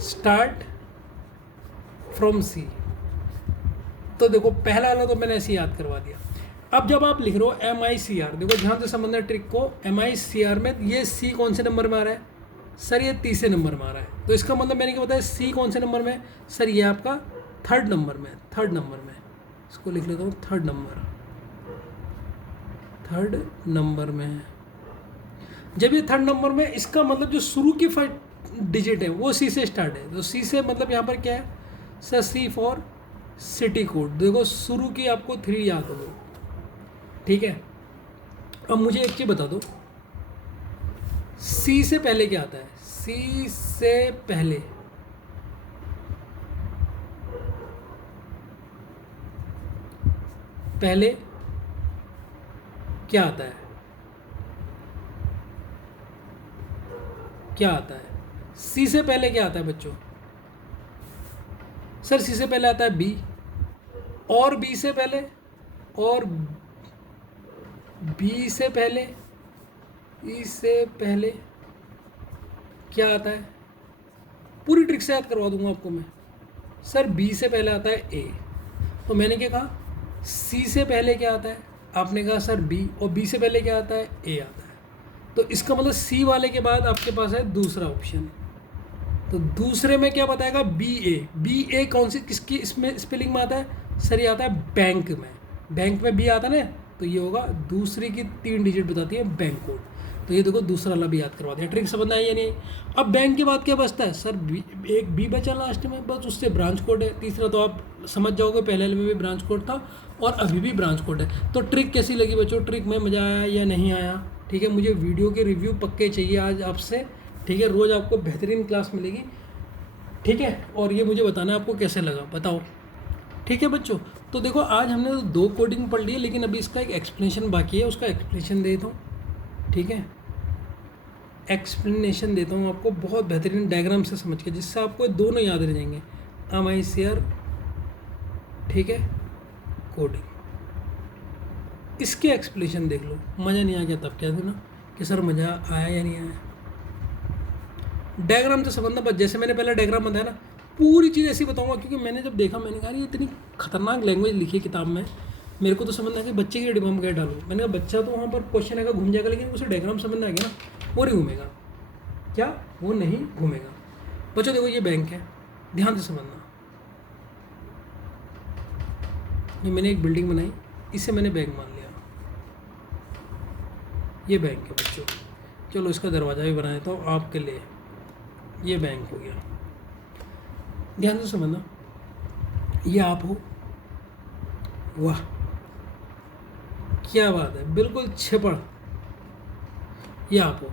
start from C। तो देखो पहला वाला तो मैंने ऐसे याद करवा दिया। अब जब आप लिख रहे हो MICR, देखो ध्यान से समझना ट्रिक को। MICR में ये C कौन से नंबर में आ रहा है, सर ये तीसरे नंबर में आ रहा है। तो इसका मतलब मैंने क्या बताया, C कौन से नंबर में, सर ये आपका थर्ड नंबर में, थर्ड नंबर में। इसको लिख लेता हूँ, थर्ड नंबर में है। जब ये थर्ड नंबर में, इसका मतलब जो शुरू की फर्स्ट डिजिट है वो C से स्टार्ट है। तो C से मतलब यहाँ पर क्या है, sir C for city code. देखो शुरू की आपको 3 याद हो गई। ठीक है, अब मुझे एक चीज़ बता दो, C से पहले क्या आता है, C से पहले क्या आता है, क्या आता है, C से पहले क्या आता है बच्चों। सर C से पहले आता है B, और B से पहले, और B से पहले, E से पहले क्या आता है, पूरी ट्रिक से याद करवा दूंगा आपको मैं। सर B से पहले आता है A, तो मैंने क्या कहा, C से पहले क्या आता है, आपने कहा सर B, और B से पहले क्या आता है, A आता है। तो इसका मतलब C वाले के बाद आपके पास है दूसरा ऑप्शन। तो दूसरे में क्या बताएगा, BA कौन सी किसकी इसमें स्पेलिंग में आता है, सर ये आता है बैंक में। बैंक में B आता है ना, तो ये होगा दूसरी की 3 डिजिट बताती है बैंक कोड। तो ये देखो दूसरा वाला भी याद करवा दिया। ट्रिक समझ आई या नहीं। अब बैंक के बाद क्या बचता है, सर एक B बचा लास्ट में, बस उससे ब्रांच कोड है। तीसरा तो आप समझ जाओगे, पहले में भी ब्रांच कोड था और अभी भी ब्रांच कोड है। तो ट्रिक कैसी लगी बच्चों, ट्रिक में मज़ा आया या नहीं आया। ठीक है, मुझे वीडियो के रिव्यू पक्के चाहिए आज आपसे। ठीक है, रोज़ आपको बेहतरीन क्लास मिलेगी। ठीक है, और ये मुझे बताना आपको कैसे लगा, बताओ। ठीक है बच्चों, तो देखो आज हमने तो 2 कोडिंग पढ़ ली है, लेकिन अभी इसका एक एक्सप्लेनेशन बाकी है, उसका एक्सप्लेनेशन देता हूँ। ठीक है, एक्सप्लेनेशन देता हूँ आपको बहुत बेहतरीन डायग्राम से समझ के, जिससे आपको दोनों याद रह जाएंगे, MICR, ठीक है, कोडिंग। इसके एक्सप्लेनेशन देख लो, मज़ा नहीं आ गया तब कह दो ना कि सर मज़ा आया या नहीं आया। डायग्राम से समझना, बस जैसे मैंने पहले डायग्राम बताया ना, पूरी चीज़ ऐसी बताऊंगा, क्योंकि मैंने जब देखा मैंने कहा ये इतनी खतरनाक लैंग्वेज लिखी है किताब में, मेरे को तो समझना कि बच्चे के दिमाग में क्या डालूँ। मैंने कहा बच्चा तो वहाँ पर क्वेश्चन आएगा घूम जाएगा, लेकिन उसे डायग्राम समझना आ गया ना, वो नहीं घूमेगा। क्या, वो नहीं घूमेगा। बच्चों देखो ये बैंक है, ध्यान से समझना। ये मैंने एक बिल्डिंग बनाई, इसे मैंने बैंक मान लिया, ये बैंक है बच्चों। चलो इसका दरवाज़ा भी बना देता हूँ आपके लिए, ये बैंक हो गया। ध्यान से समझना, ये आप हो, वाह क्या बात है, बिल्कुल छिपड़, ये आप हो।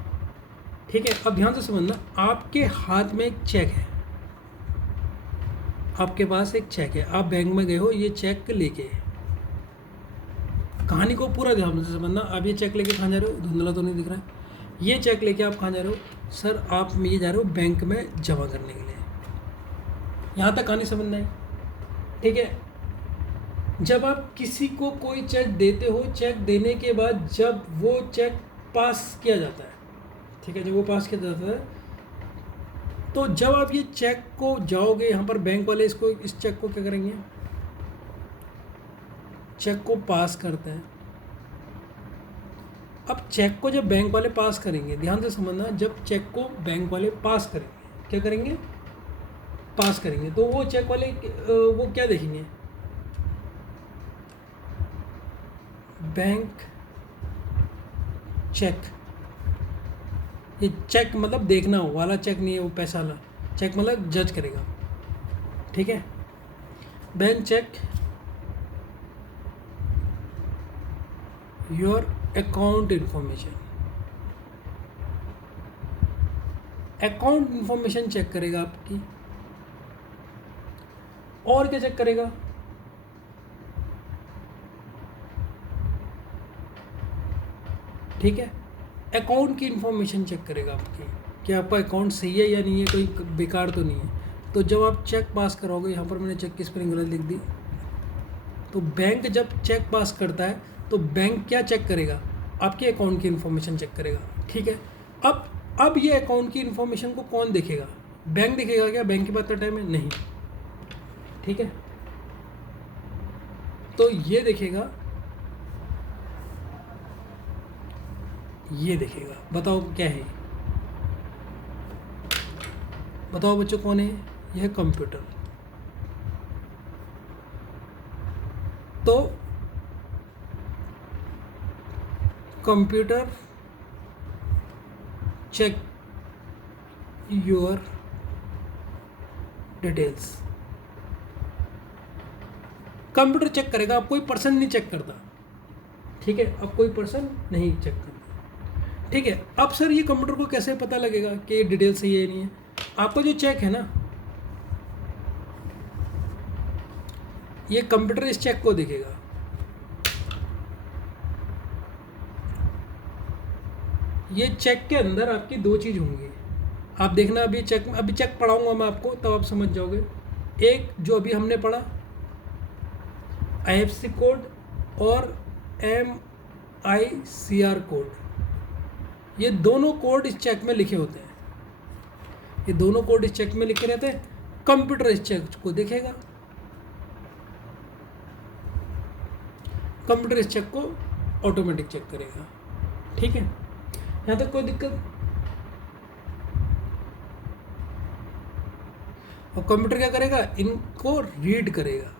ठीक है, अब ध्यान से समझना, आपके हाथ में एक चेक है, आपके पास एक चेक है, आप बैंक में गए हो ये चेक लेके। कहानी को पूरा ध्यान से समझना। आप ये चेक लेके कहाँ जा रहे हो, धुंधला तो नहीं दिख रहा है। ये चेक लेके आप कहाँ जा रहे हो, सर आप ये जा रहे हो बैंक में जमा करने के लिए। यहाँ तक कहानी समझना है। ठीक है, जब आप किसी को कोई चेक देते हो, चेक देने के बाद जब वो चेक पास किया जाता है, ठीक है, जब वो पास किया जाता है, तो जब आप ये चेक को जाओगे यहाँ पर, बैंक वाले इसको, इस चेक को क्या करेंगे, चेक को पास करते हैं। अब चेक को जब बैंक वाले पास करेंगे, ध्यान से समझना, जब चेक को बैंक वाले पास करेंगे, क्या करेंगे, पास करेंगे, तो वो चेक वाले वो क्या देखेंगे, बैंक चेक। ये चेक मतलब देखना हो वाला चेक नहीं है, वो पैसा वाला चेक, मतलब जज करेगा। ठीक है, bank check your account information, account information check करेगा आपकी। और क्या चेक करेगा, ठीक है, अकाउंट की इंफॉर्मेशन चेक करेगा आपकी, कि आपका अकाउंट सही है या नहीं है, कोई बेकार तो नहीं है। तो जब आप चेक पास करोगे, यहाँ पर मैंने चेक की स्पेलिंग गलत लिख दी, तो बैंक जब चेक पास करता है तो बैंक क्या चेक करेगा, आपके अकाउंट की इन्फॉर्मेशन चेक करेगा। ठीक है, अब ये अकाउंट की इन्फॉर्मेशन को कौन देखेगा, बैंक देखेगा क्या, बैंक के पास इतना टाइम है नहीं। ठीक है, तो ये देखेगा, ये देखेगा। बताओ क्या है, बताओ बच्चों कौन है, यह है कंप्यूटर। तो computer check your details, computer check करेगा, अब कोई पर्सन नहीं चेक करता। ठीक है, अब कोई पर्सन नहीं चेक करता। ठीक है, अब सर ये कंप्यूटर को कैसे पता लगेगा कि ये डिटेल सही है नहीं है, आपका जो चेक है ना, ये कंप्यूटर इस चेक को देखेगा। ये चेक के अंदर आपकी दो चीज़ होंगी, आप देखना, अभी चेक पढ़ाऊंगा मैं आपको, तब आप समझ जाओगे। एक जो अभी हमने पढ़ा IFSC कोड और MICR कोड, ये दोनों कोड इस चेक में लिखे होते हैं, ये दोनों कोड इस चेक में लिखे रहते हैं। कंप्यूटर इस चेक को देखेगा, कंप्यूटर इस चेक को ऑटोमेटिक चेक करेगा। ठीक है, यहाँ तक कोई दिक्कत। और कंप्यूटर क्या करेगा, इनको रीड करेगा,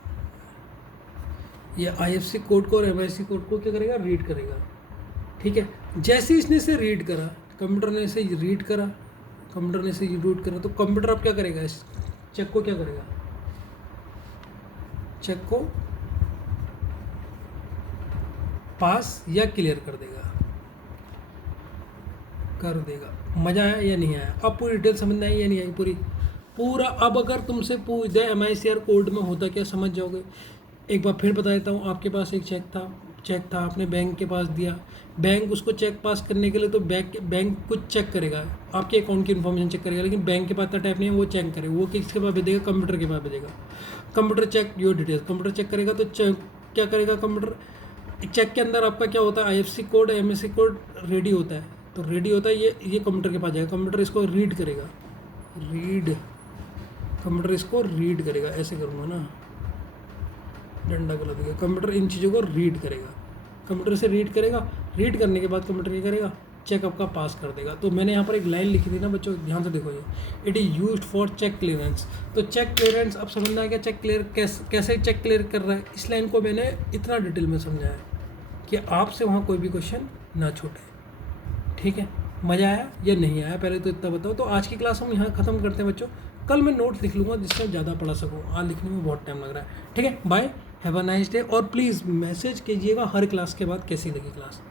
ये IFSC कोड को और MIC कोड को क्या करेगा, रीड करेगा। ठीक है, जैसे इसने इसे रीड करा, कंप्यूटर ने इसे रीड करा, कंप्यूटर ने इसे रीड करा, तो कंप्यूटर अब क्या करेगा, इस चेक को क्या करेगा, चेक को पास या क्लियर कर देगा, कर देगा। मज़ा आया या नहीं आया, अब पूरी डिटेल समझ में आई या नहीं आई, पूरा। अब अगर तुमसे पूछ दे MICR कोड में होता क्या, समझ जाओगे। एक बार फिर बता देता हूँ, आपके पास एक चेक था, आपने बैंक के पास दिया, बैंक उसको चेक पास करने के लिए तो बैंक कुछ चेक करेगा, आपके अकाउंट की इन्फॉर्मेशन चेक करेगा, लेकिन बैंक के पास इतना टाइप नहीं है वो चेक करे, वो किसके पास भेजेगा, कंप्यूटर के पास भेजेगा। Computer check your details, computer check करेगा, तो क्या करेगा कंप्यूटर, चेक के अंदर आपका क्या होता है, IFSC code MIC code ready होता है, तो रेडी होता है, ये कंप्यूटर के पास जाएगा, कंप्यूटर इसको रीड करेगा, कंप्यूटर इसको रीड करेगा, ऐसे करूँगा ना, डंडा गलत गया, कंप्यूटर इन चीज़ों को रीड करेगा, कंप्यूटर से रीड करेगा, रीड करने के बाद कंप्यूटर क्या करेगा, चेक आपका पास कर देगा। तो मैंने यहाँ पर एक लाइन लिखी थी ना बच्चों, ध्यान से देखो, ये it is used for cheque clearance. तो चेक क्लियरेंस अब समझना है क्या, चेक क्लियर कैसे चेक क्लियर कर रहा है, इस लाइन को मैंने इतना डिटेल में समझाया कि आपसे वहाँ कोई भी क्वेश्चन ना छूटे। ठीक है, मज़ा आया या नहीं आया, पहले तो इतना बताओ। तो आज की क्लास हम यहाँ ख़त्म करते हैं बच्चों, कल मैं नोट्स लिख लूँगा जिससे ज़्यादा पढ़ा सकूँ, आज लिखने में बहुत टाइम लग रहा है। ठीक है, bye. Have a nice day. और प्लीज़ मैसेज कीजिएगा हर क्लास के बाद कैसी लगी क्लास।